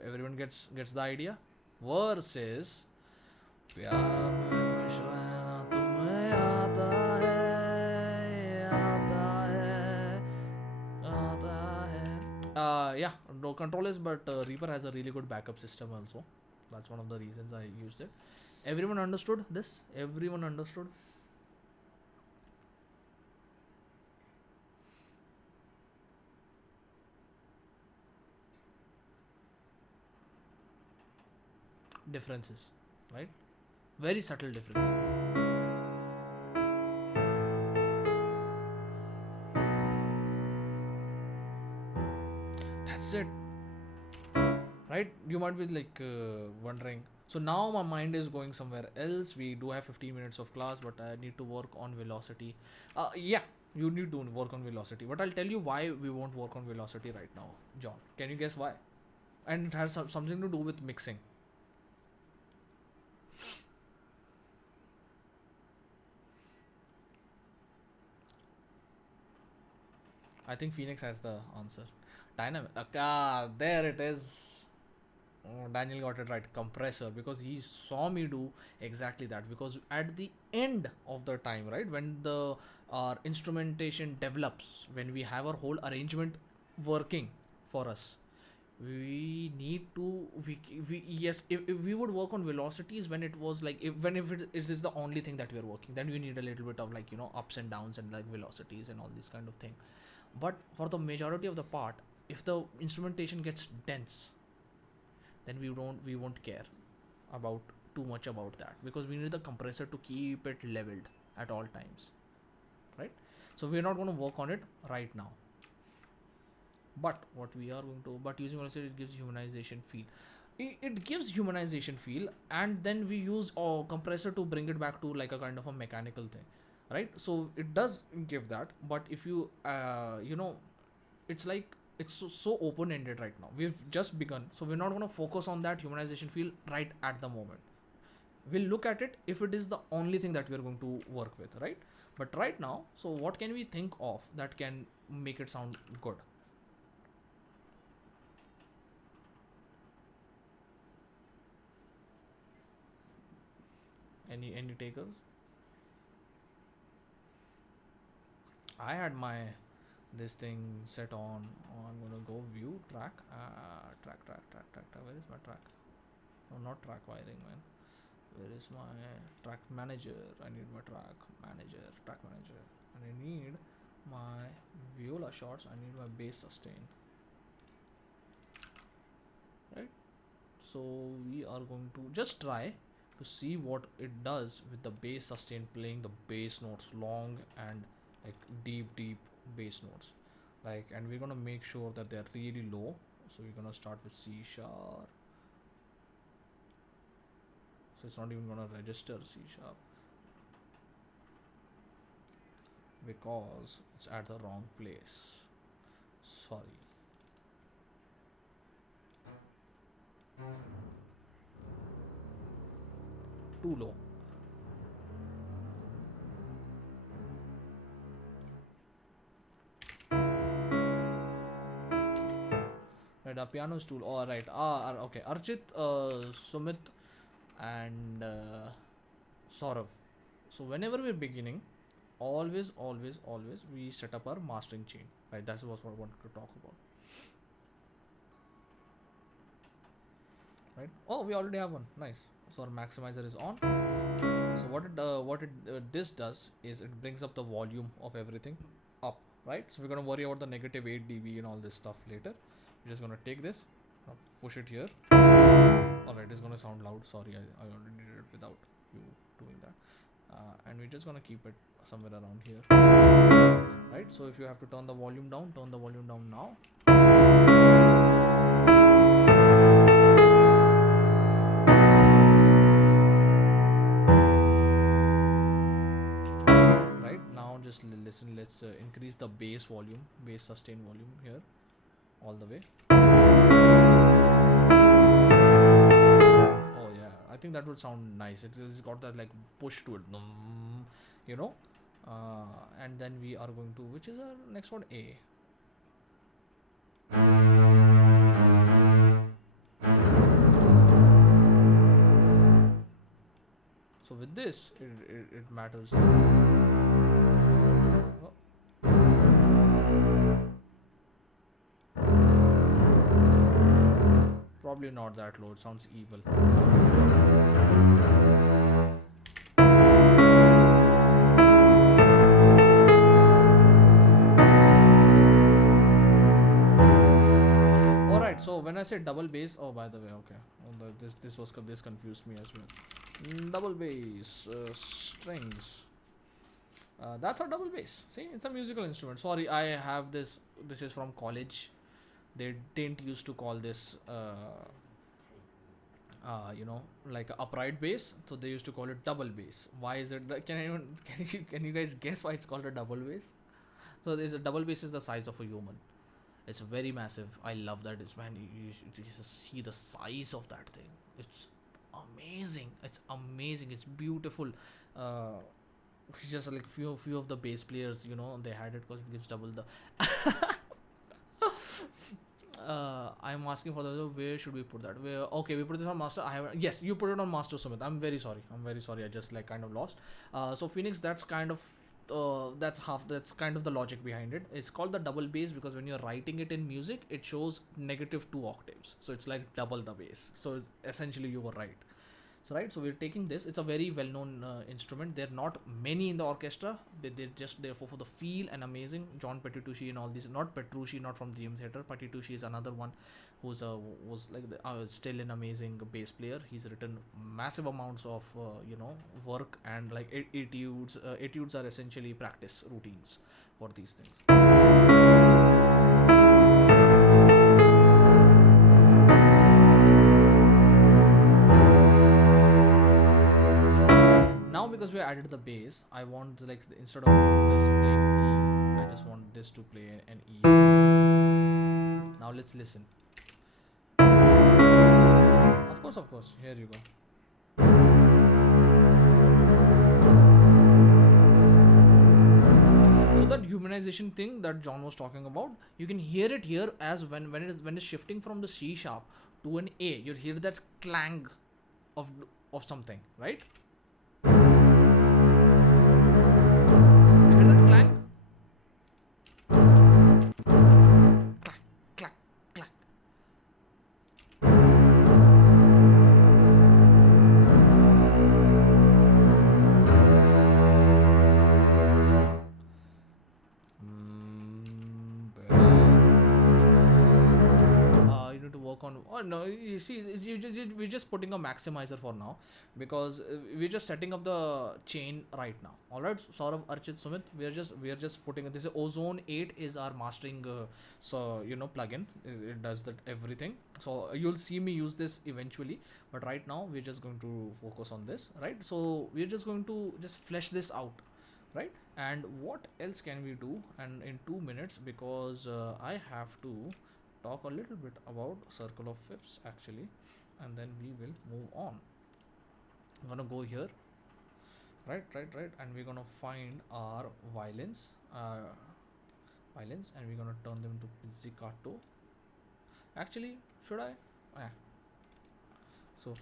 Everyone gets the idea. Versus प्यार में खुश रहना तुम्हें आता है, आता है, आता है. Yeah, no control is, but Reaper has a really good backup system also. That's one of the reasons I used it. Everyone understood this? Everyone understood? Differences, right? Very subtle difference. That's it, right? You might be like wondering. So now my mind is going somewhere else. We do have 15 minutes of class, but I need to work on velocity. Yeah, you need to work on velocity. But I'll tell you why we won't work on velocity right now, John. Can you guess why? And it has something to do with mixing. I think Phoenix has the answer. Dynamic. There it is. Oh, Daniel got it right. Compressor, because he saw me do exactly that. Because at the end of the time, right, when the our instrumentation develops, when we have our whole arrangement working for us, we yes, if we would work on velocities when it was like, if it is the only thing that we are working, then we need a little bit of like, ups and downs and like velocities and all this kind of thing. But for the majority of the part, if the instrumentation gets dense, then we won't care about too much about that, because we need the compressor to keep it leveled at all times, right? So we're not going to work on it right now. But what we are going to, but using velocity, it gives humanization feel. It gives humanization feel, and then we use a compressor to bring it back to like a kind of a mechanical thing, right? So it does give that. But if you it's like, it's so open ended right now. We've just begun, so we're not going to focus on that humanization feel right at the moment. We'll look at it if it is the only thing that we're going to work with, right? But right now, so what can we think of that can make it sound good? Any takers? I had my this thing set on. Oh, I'm gonna go view track. Track. Where is my track? No, not track wiring, man. Where is my track manager? I need my track manager, and I need my viola shots. I need my bass sustain, right? So we are going to just try to see what it does with the bass sustain, playing the bass notes long and like deep bass notes, like, and we're gonna make sure that they're really low. So we're gonna start with C sharp, so it's not even gonna register C sharp because it's at the wrong place. Sorry. Too low. Right, our piano is too low. All right. Okay. Archit, Sumit, and Saurav. So whenever we're beginning, always we set up our mastering chain. Right. That's what I wanted to talk about. Right. Oh, we already have one. Nice. So our maximizer is on. So what it this does is it brings up the volume of everything up. Right. So we're gonna worry about the negative 8 dB and all this stuff later. We're just gonna take this, push it here. Alright, it's gonna sound loud. Sorry, I already did it without you doing that. And we're just gonna keep it somewhere around here. Right, so if you have to turn the volume down, turn the volume down now. Right, now just listen, let's increase the bass volume, bass sustain volume here, all the way. Oh yeah, I think that would sound nice. It's got that like push to it, you know. And then we are going to, which is our next one, A. bass, it matters. Oh, probably not that low. It sounds evil. All right. So when I say double bass, oh by the way, okay, this confused me as well. Double bass strings. That's a double bass. See, it's a musical instrument. Sorry, I have this. This is from college. They didn't used to call this, like a upright bass. So they used to call it double bass. Why is it? Can anyone? Can you guys guess why it's called a double bass? So there's a double bass is the size of a human. It's very massive. I love that. It's man. You just see the size of that thing. It's amazing. It's amazing. It's beautiful. Uh, just like few of the bass players, they had it because it gives double the. I'm asking for the where should we put that? Where okay, we put this on master. I have yes, you put it on master, Sumit. I'm very sorry. I'm very sorry. I just like kind of lost. So Phoenix, that's kind of. That's kind of the logic behind it. It's called the double bass because when you're writing it in music, it shows -2 octaves. So it's like double the bass. So essentially, you were right. So right, so we're taking this. It's a very well-known instrument. There are not many in the orchestra. They're just therefore for the feel and amazing. John Petrucci and all these. Not Petrucci, not from Dream Theater. Petrucci is another one, who's was like still an amazing bass player. He's written massive amounts of work and like etudes. Etudes are essentially practice routines for these things. Now because we added the bass, I want like instead of this playing E, I just want this to play an E. Now let's listen. Of course. Here you go. So that humanization thing that John was talking about, you can hear it here as when it's shifting from the C sharp to an A, you'll hear that clang of something, right? You hear that clang? Clack, clack. You need to work on. Oh no, you see, we're just putting a maximizer for now because we're just setting up the chain right now. All right, Saurav, Archit, Sumit, we're just putting this. Ozone 8 is our mastering, plugin. It does that everything. So you'll see me use this eventually, but right now we're just going to focus on this, right? So we're just going to just flesh this out, right? And what else can we do? And in 2 minutes, because I have to talk a little bit about circle of fifths actually, and then we will move on. I'm gonna go here, right, and we're gonna find our violins, and we're gonna turn them to pizzicato. Actually, should I? Yeah. So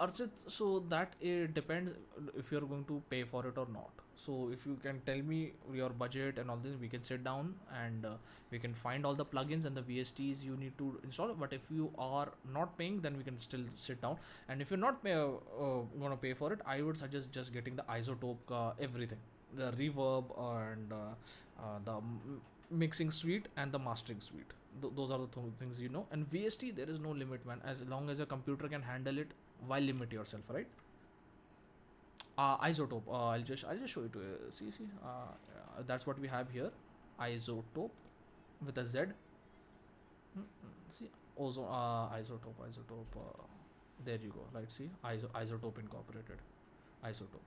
Archit, so that it depends if you're going to pay for it or not. So if you can tell me your budget and all this, we can sit down and we can find all the plugins and the VSTs you need to install. But if you are not paying, then we can still sit down. And if you're not gonna pay for it, I would suggest just getting the iZotope everything, the reverb and the mixing suite and the mastering suite. Those are the things you know. And VST, there is no limit, man. As long as your computer can handle it, why limit yourself, right? Isotope. I'll just show you to see. That's what we have here. Isotope with a Z. See, ozone. Isotope. There you go. Right. See, Isotope Incorporated. Isotope.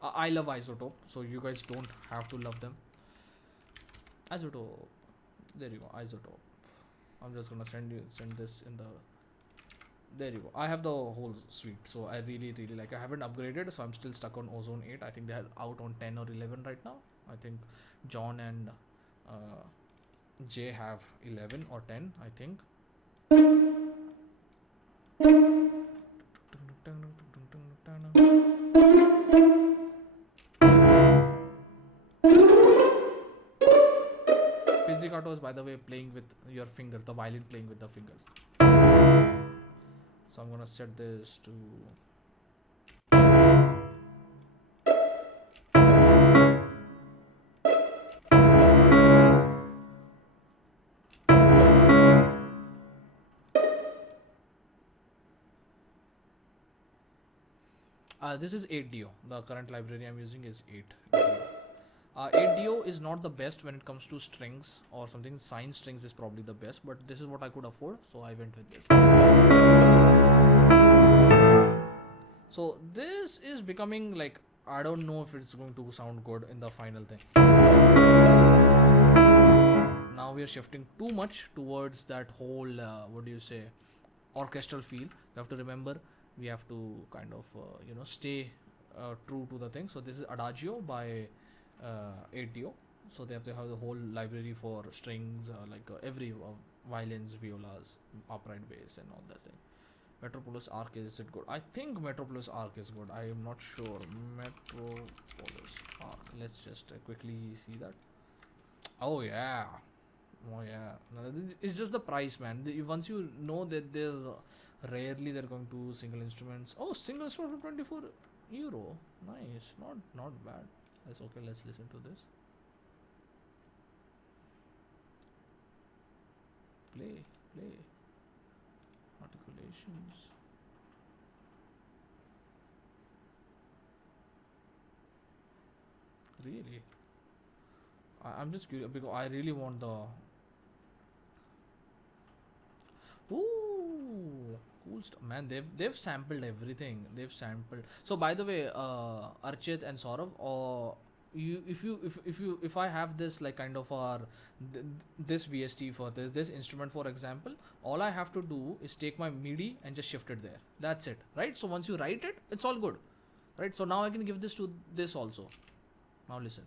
I love Isotope, so you guys don't have to love them. Isotope. There you go. Isotope. I'm just gonna send this in the. There you go. I have the whole suite, so I really like. I haven't upgraded, so I'm still stuck on Ozone 8. I think they are out on 10 or 11 right now. I think John and uh, Jay have 11 or 10. I think. Pizzicato is, by the way, playing with your finger, the violin playing with the fingers. So I'm gonna set this to. This is 8DO. The current library I'm using is 8DO. 8DO is not the best when it comes to strings or something. Sine strings is probably the best, but this is what I could afford, so I went with this. So this is becoming like, I don't know if it's going to sound good in the final thing. Now we are shifting too much towards that whole what do you say, orchestral feel. You have to remember, we have to kind of stay true to the thing. So this is Adagio by 8DO. So they have to have the whole library for strings, every violins, violas, upright bass, and all that thing. Metropolis Arc, is it good? I think Metropolis Arc is good. I am not sure. Metropolis Arc. Let's just quickly see that. Oh yeah. Oh yeah. It's just the price, man. Once you know that there's rarely they're going to single instruments. Oh, single instrument for €24. Nice. Not bad. That's okay. Let's listen to this. Play. Articulations. Really? I'm just curious because I really want the. Ooh, cool stuff, man. They've sampled everything. They've sampled. So by the way, Archit and Saurav, if I have this like kind of this VST for this instrument, for example, all I have to do is take my MIDI and just shift it there. That's it, right? So once you write it, it's all good, right? So now I can give this to this also. Now listen.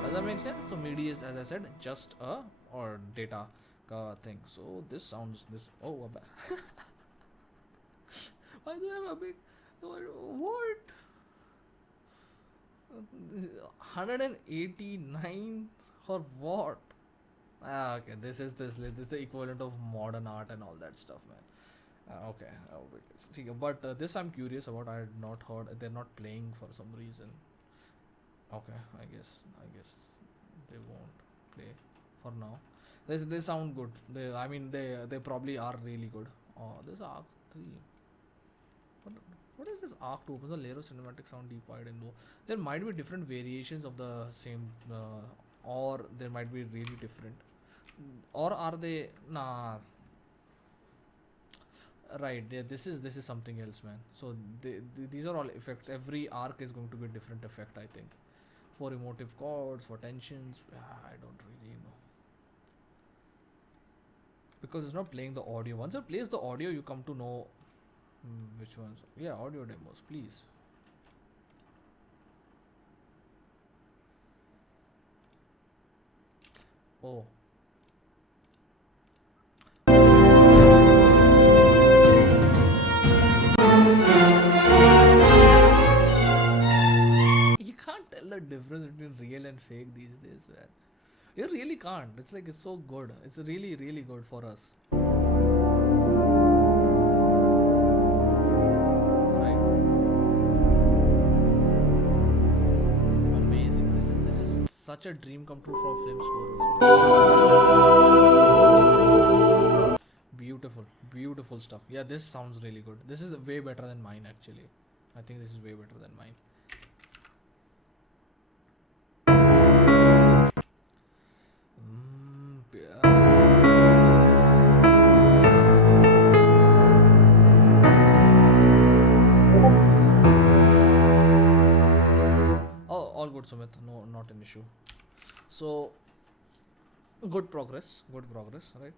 Does that make sense? So MIDI is, as I said, just a or data thing. So this sounds this. Oh, why do I have a big what? 189 or what? Okay, this is the equivalent of modern art and all that stuff, man. Okay, but this I'm curious about. I had not heard. They're not playing for some reason. Okay, I guess they won't play for now. They sound good. They probably are really good. Oh, this Arc 3. What is this Arc 2? Was a Lero cinematic sound deep wide and low. There might be different variations of the same, or there might be really different. Or are they? Nah. Right. This is something else, man. So these are all effects. Every arc is going to be a different effect, I think. For emotive chords, for tensions, I don't really know. Because it's not playing the audio. Once it plays the audio, you come to know which ones. Yeah, audio demos, please. Oh. You can't tell the difference between real and fake these days, man. You really can't. It's like it's so good. It's really, really good for us. Right. Amazing. This is such a dream come true for film scorers. Beautiful, beautiful stuff. Yeah, this sounds really good. This is way better than mine, actually. I think this is way better than mine. Oh, all good, Sumit. No, not an issue. So, good progress, right?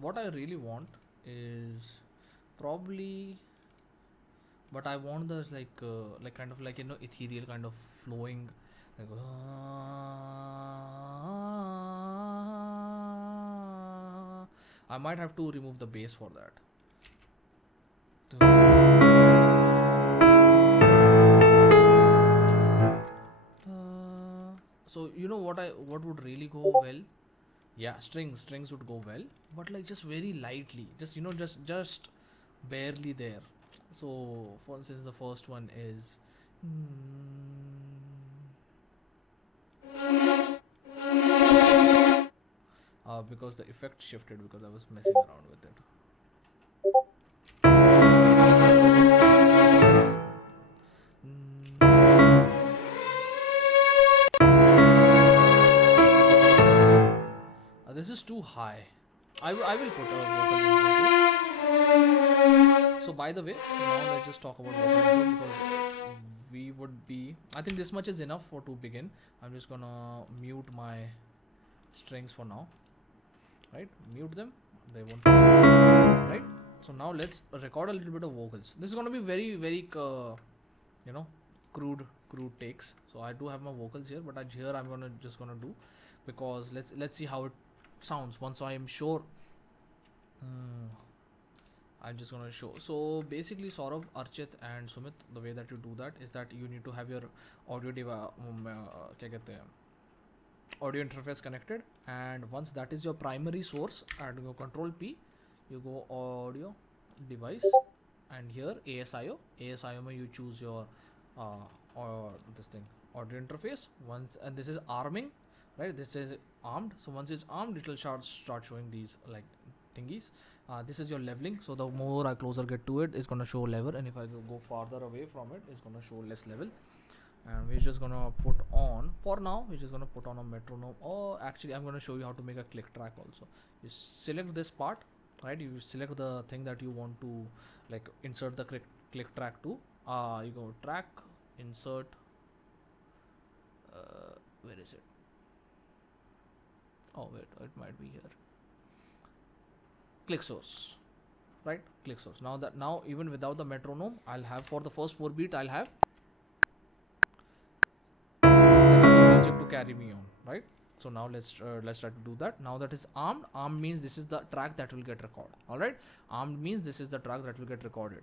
What I really want is probably but I want this like kind of like ethereal kind of flowing, like I might have to remove the bass for that. So you know what would really go well? Yeah, strings would go well, but like just very lightly, just just barely there. So for instance, the first one is because the effect shifted because I was messing around with it. This is too high. I will put a vocal intro too. So by the way, now let's just talk about vocal intro because we would be. I think this much is enough for to begin. I'm just gonna mute my strings for now. Right? Mute them. They won't. Right? So now let's record a little bit of vocals. This is gonna be very you know crude takes. So I do have my vocals here, but here I'm just gonna do because let's see how it sounds once I am sure. I'm just gonna show. So basically, Saurav, Archit, and Sumit, the way that you do that is that you need to have your audio क्या कहते हैं, audio interface connected, and once that is your primary source, and your control P, you go audio device, and here ASIO में you choose your or this thing audio interface once, and this is arming, right? This is armed. So once it's armed, it will start showing these like thingies. This is your leveling. So the more I closer get to it, it's gonna show level, and if I go farther away from it, it's gonna show less level. And we're just gonna put on, for now we're just gonna put on a metronome. Oh, actually I'm gonna show you how to make a click track also. You select this part, right? You select the thing that you want to like insert the click track to. You go track, insert, where is it? Oh wait, it might be here. Click source, right? Click source. Now even without the metronome, I'll have for the first 4 beat, I'll have the music to carry me on, right? So now let's try to do that. Now that is armed. Armed means this is the track that will get recorded. All right. Armed means this is the track that will get recorded.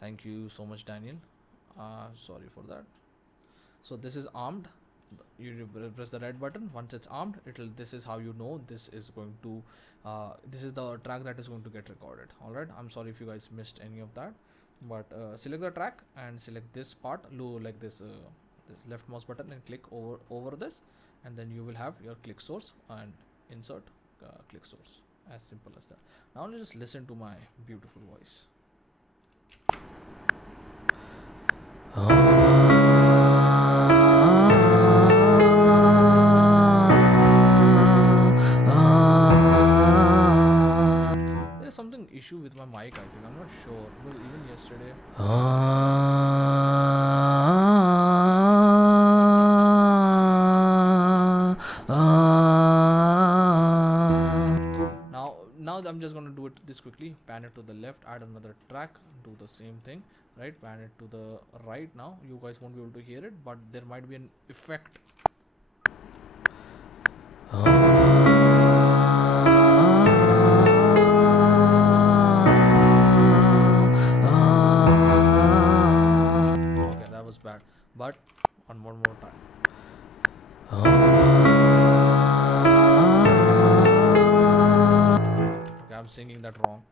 Thank you so much, Daniel. Sorry for that. So this is armed. You press the red button. Once it's armed, this is how you know this is going to this is the track that is going to get recorded. All right, I'm sorry if you guys missed any of that, but select the track and select this part, like this this left mouse button, and click over this, and then you will have your click source and insert click source. As simple as that. Now let's just listen to my beautiful voice. There's something issue with my mic, I think. I'm not sure. Because even yesterday. Now I'm just gonna do it this quickly. Pan it to the left, add another track, do the same thing, right? Pan it to the right. Now you guys won't be able to hear it, but there might be an effect. Okay, that was bad, but one more time. Okay, I'm singing that wrong.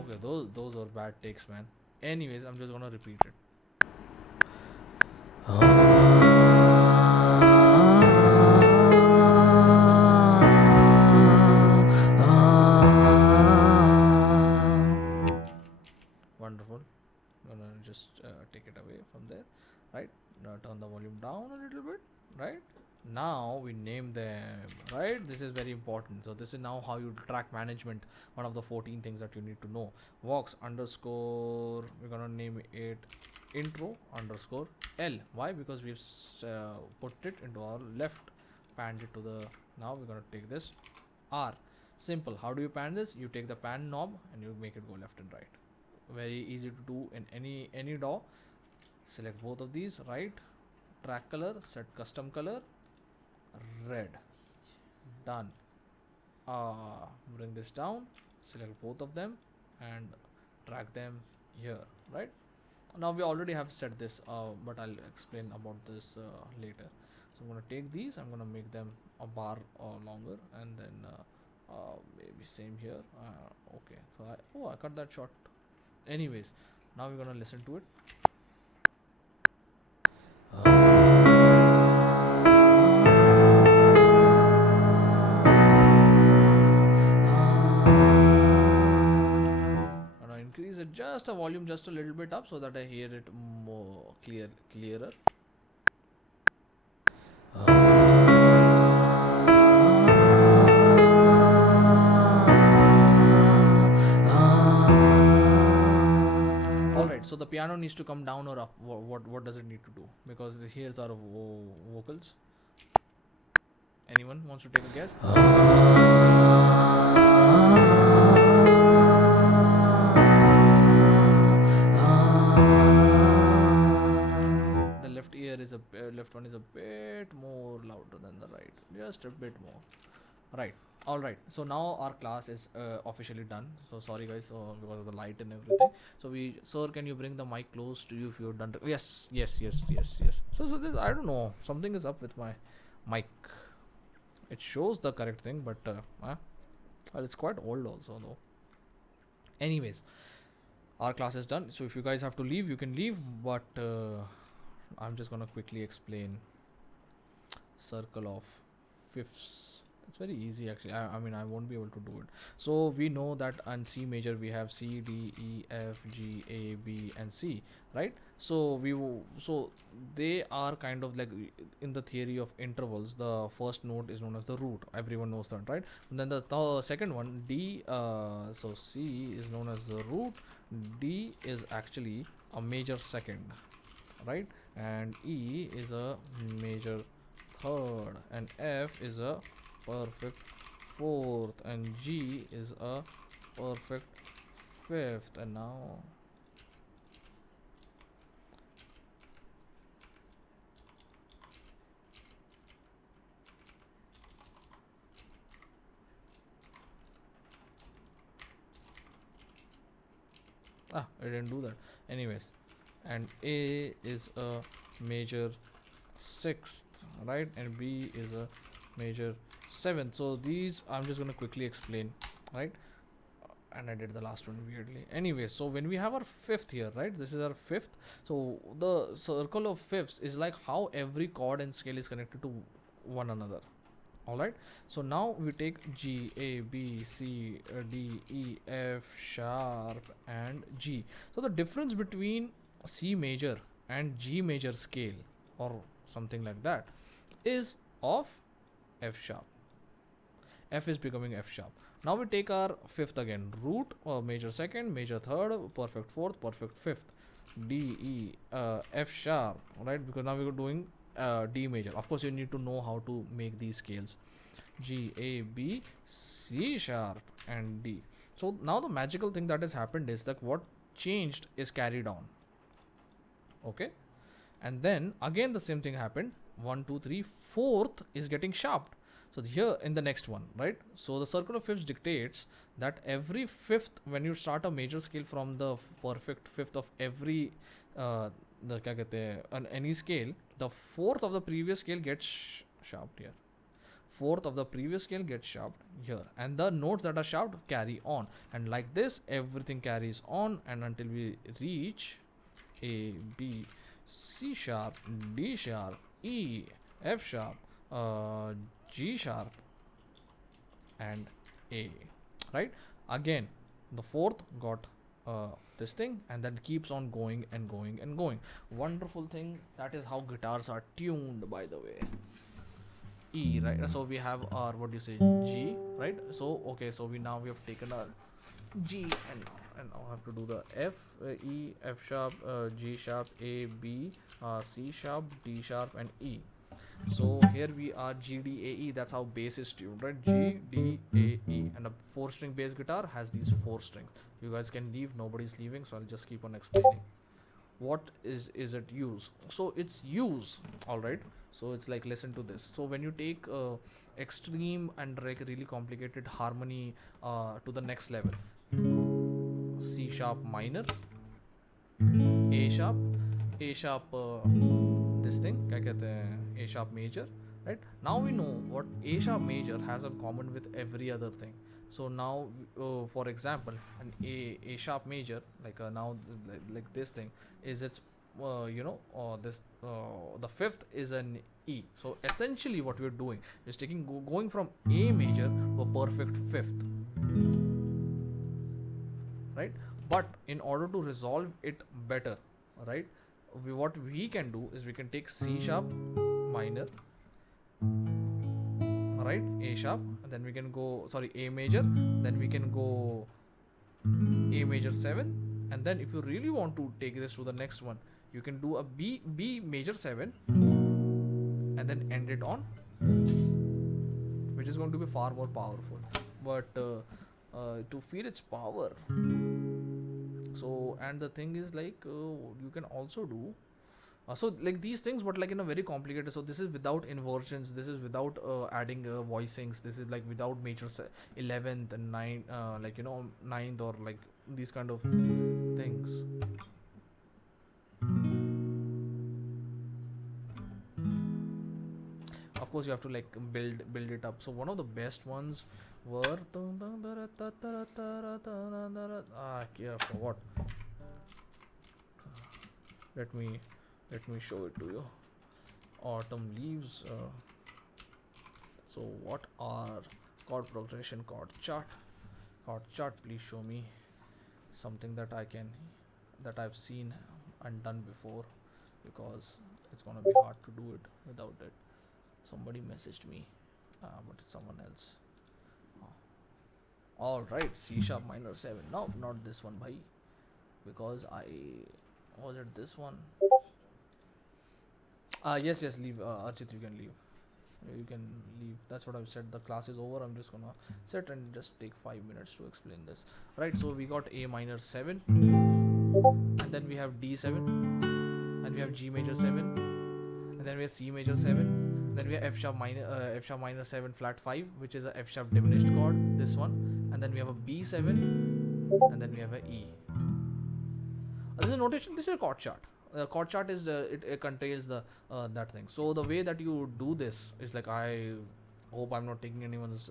Okay, those are bad takes, man. Anyways, I'm just gonna repeat it. Wonderful. I'm gonna just take it away from there. right? Now turn the volume down a little bit, right? Now we name them, right? This is very important. So this is now how you track management. One of the 14 things that you need to know. Vox underscore, we're gonna name it intro underscore L. Why? Because we've put it into our left, panned it to the, now we're gonna take this R. Simple. How do you pan this? You take the pan knob and you make it go left and right. Very easy to do in any DAW. Select both of these, right? Track color, set custom color, red. Done. Bring this down, select both of them and drag them here, right? Now we already have set this, but I'll explain about this later. So I'm gonna take these, I'm gonna make them a bar longer, and then maybe same here. Okay, so I cut that short. Anyways, now we're gonna listen to it. And I increase it just a volume just a little bit up so that I hear it more clearer. Alright, so the piano needs to come down or up. What does it need to do? Because here's our vocals. Anyone wants to take a guess? The left ear is left one is a bit more louder than the right, just a bit more. Right. All right. So now our class is officially done. So sorry guys, because of the light and everything. So sir, can you bring the mic close to you if you're done? Yes. So this, I don't know, something is up with my mic. It shows the correct thing, but well, it's quite old also though. Anyways, our class is done. So if you guys have to leave, you can leave. But I'm just gonna quickly explain circle of fifths. It's very easy actually. I mean I won't be able to do it. So we know that on C major we have C, D, E, F, G, A, B and C, right? So so they are kind of like, in the theory of intervals, the first note is known as the root. Everyone knows that, right? And then the second one, D, so C is known as the root, D is actually a major second, right? And E is a major third, and F is a perfect fourth, and G is a perfect fifth. And now I didn't do that. Anyways, and A is a major sixth, right? And B is a major seventh. So these I'm just gonna quickly explain, right? And I did the last one weirdly. Anyway, so when we have our fifth here, right? This is our fifth. So the circle of fifths is like how every chord and scale is connected to one another. Alright, so now we take G, A, B, C, D, E, F sharp and G. So the difference between C major and G major scale or something like that is of F sharp. F is becoming F sharp. Now we take our fifth again, root, major second, major third, perfect fourth, perfect fifth, D, E, F sharp, right? Because now we're doing D major. Of course, you need to know how to make these scales. G, A, B, C sharp and D. So now the magical thing that has happened is that what changed is carried on. Okay. And then again the same thing happened. 1, 2, 3, fourth is getting sharped. So here in the next one, right? So the circle of fifths dictates that every fifth, when you start a major scale from the perfect fifth of every the kya kehte hain, on any scale, the fourth of the previous scale gets sharped here. Fourth of the previous scale gets sharped here, and the notes that are sharped carry on, and like this everything carries on, and until we reach A, B, C sharp, D sharp, E, F sharp, G sharp and A, right? Again the fourth got this thing, and then keeps on going and going and going. Wonderful thing. That is how guitars are tuned, by the way. E, right? So we have our, what do you say, G, right? So okay, so we have taken our G, and now I have to do the F, E, F sharp, G sharp, A, B, C sharp, D sharp, and E. So here we are G, D, A, E. That's how bass is tuned, right? G, D, A, E, and a four-string bass guitar has these four strings. You guys can leave. Nobody's leaving, so I'll just keep on explaining. What is it use? So it's use, all right. So it's like, listen to this. So when you take extreme and like really complicated harmony to the next level, C sharp minor, A sharp, A sharp, this thing क्या कहते हैं, A sharp major, right? Now we know what A sharp major has in common with every other thing. So now, for example, an A sharp major, like now like this thing is its this the fifth is an E. So essentially what we're doing is taking going from A major to a perfect fifth, right? But in order to resolve it better, right, what we can do is we can take C sharp minor, right, A sharp, and then we can go, sorry, A major, then we can go A major 7, and then if you really want to take this to the next one, you can do a B major 7 and then end it on, which is going to be far more powerful. But to feel its power, so, and the thing is like, you can also do so like these things, but like in a very complicated. So this is without inversions, this is without adding voicings, this is like without major 11th and 9, like ninth, or like these kind of things. Of course you have to like build it up. So one of the best ones were yeah, for what, let me show it to you. Autumn leaves. So what are chord progression, chord chart, please show me something that I've seen and done before, because it's gonna be hard to do it without it. Somebody messaged me, but it's someone else. All right, C sharp minor 7. No, not this one, bhai, because was it this one? Yes, leave. Archit, you can leave. You can leave. That's what I've said. The class is over. I'm just gonna sit and just take 5 minutes to explain this. Right. So we got A minor 7, and then we have D7, and we have G major 7, and then we have C major 7. Then we have F sharp minor 7 flat 5, which is a F sharp diminished chord. This one, and then we have a B7, and then we have a E. This is a notation. This is a chord chart. Chord chart is it contains the that thing. So the way that you do this is like, I hope I'm not taking anyone's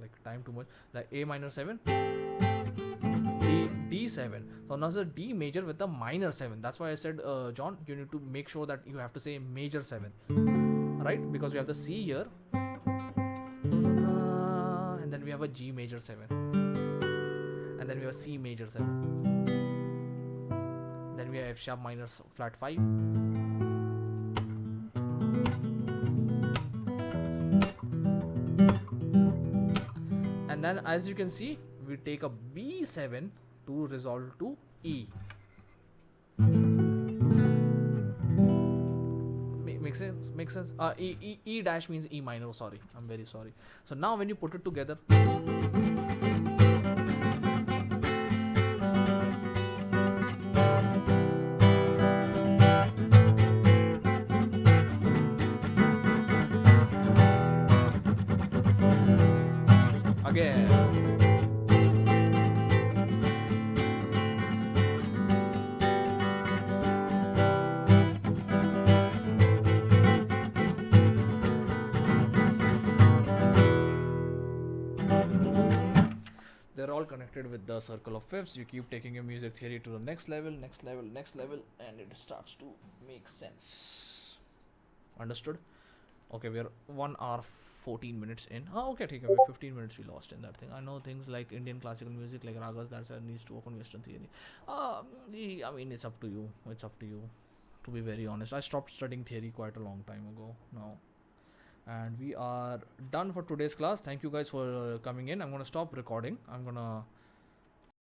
like time too much. Like A minor 7, D7. So now it's a D major with a minor 7. That's why I said, John, you need to make sure that you have to say major 7, right? Because we have the C here, and then we have a G major 7, and then we have a C major 7. Then we have F sharp minor flat 5. And then as you can see, we take a B7 to resolve to E. Makes sense? Makes sense? E dash means E minor, sorry. I'm very sorry. So now when you put it together, again, they're all connected with the circle of fifths. You keep taking your music theory to the next level, and it starts to make sense. Understood? Okay, we're 1 hour 14 minutes in. Oh, okay, take away 15 minutes we lost in that thing. I know things like Indian classical music, like ragas, that's needs to work on Western theory. I mean, it's up to you. It's up to you. To be very honest, I stopped studying theory quite a long time ago now. And we are done for today's class. Thank you guys for coming in. I'm gonna stop recording. I'm gonna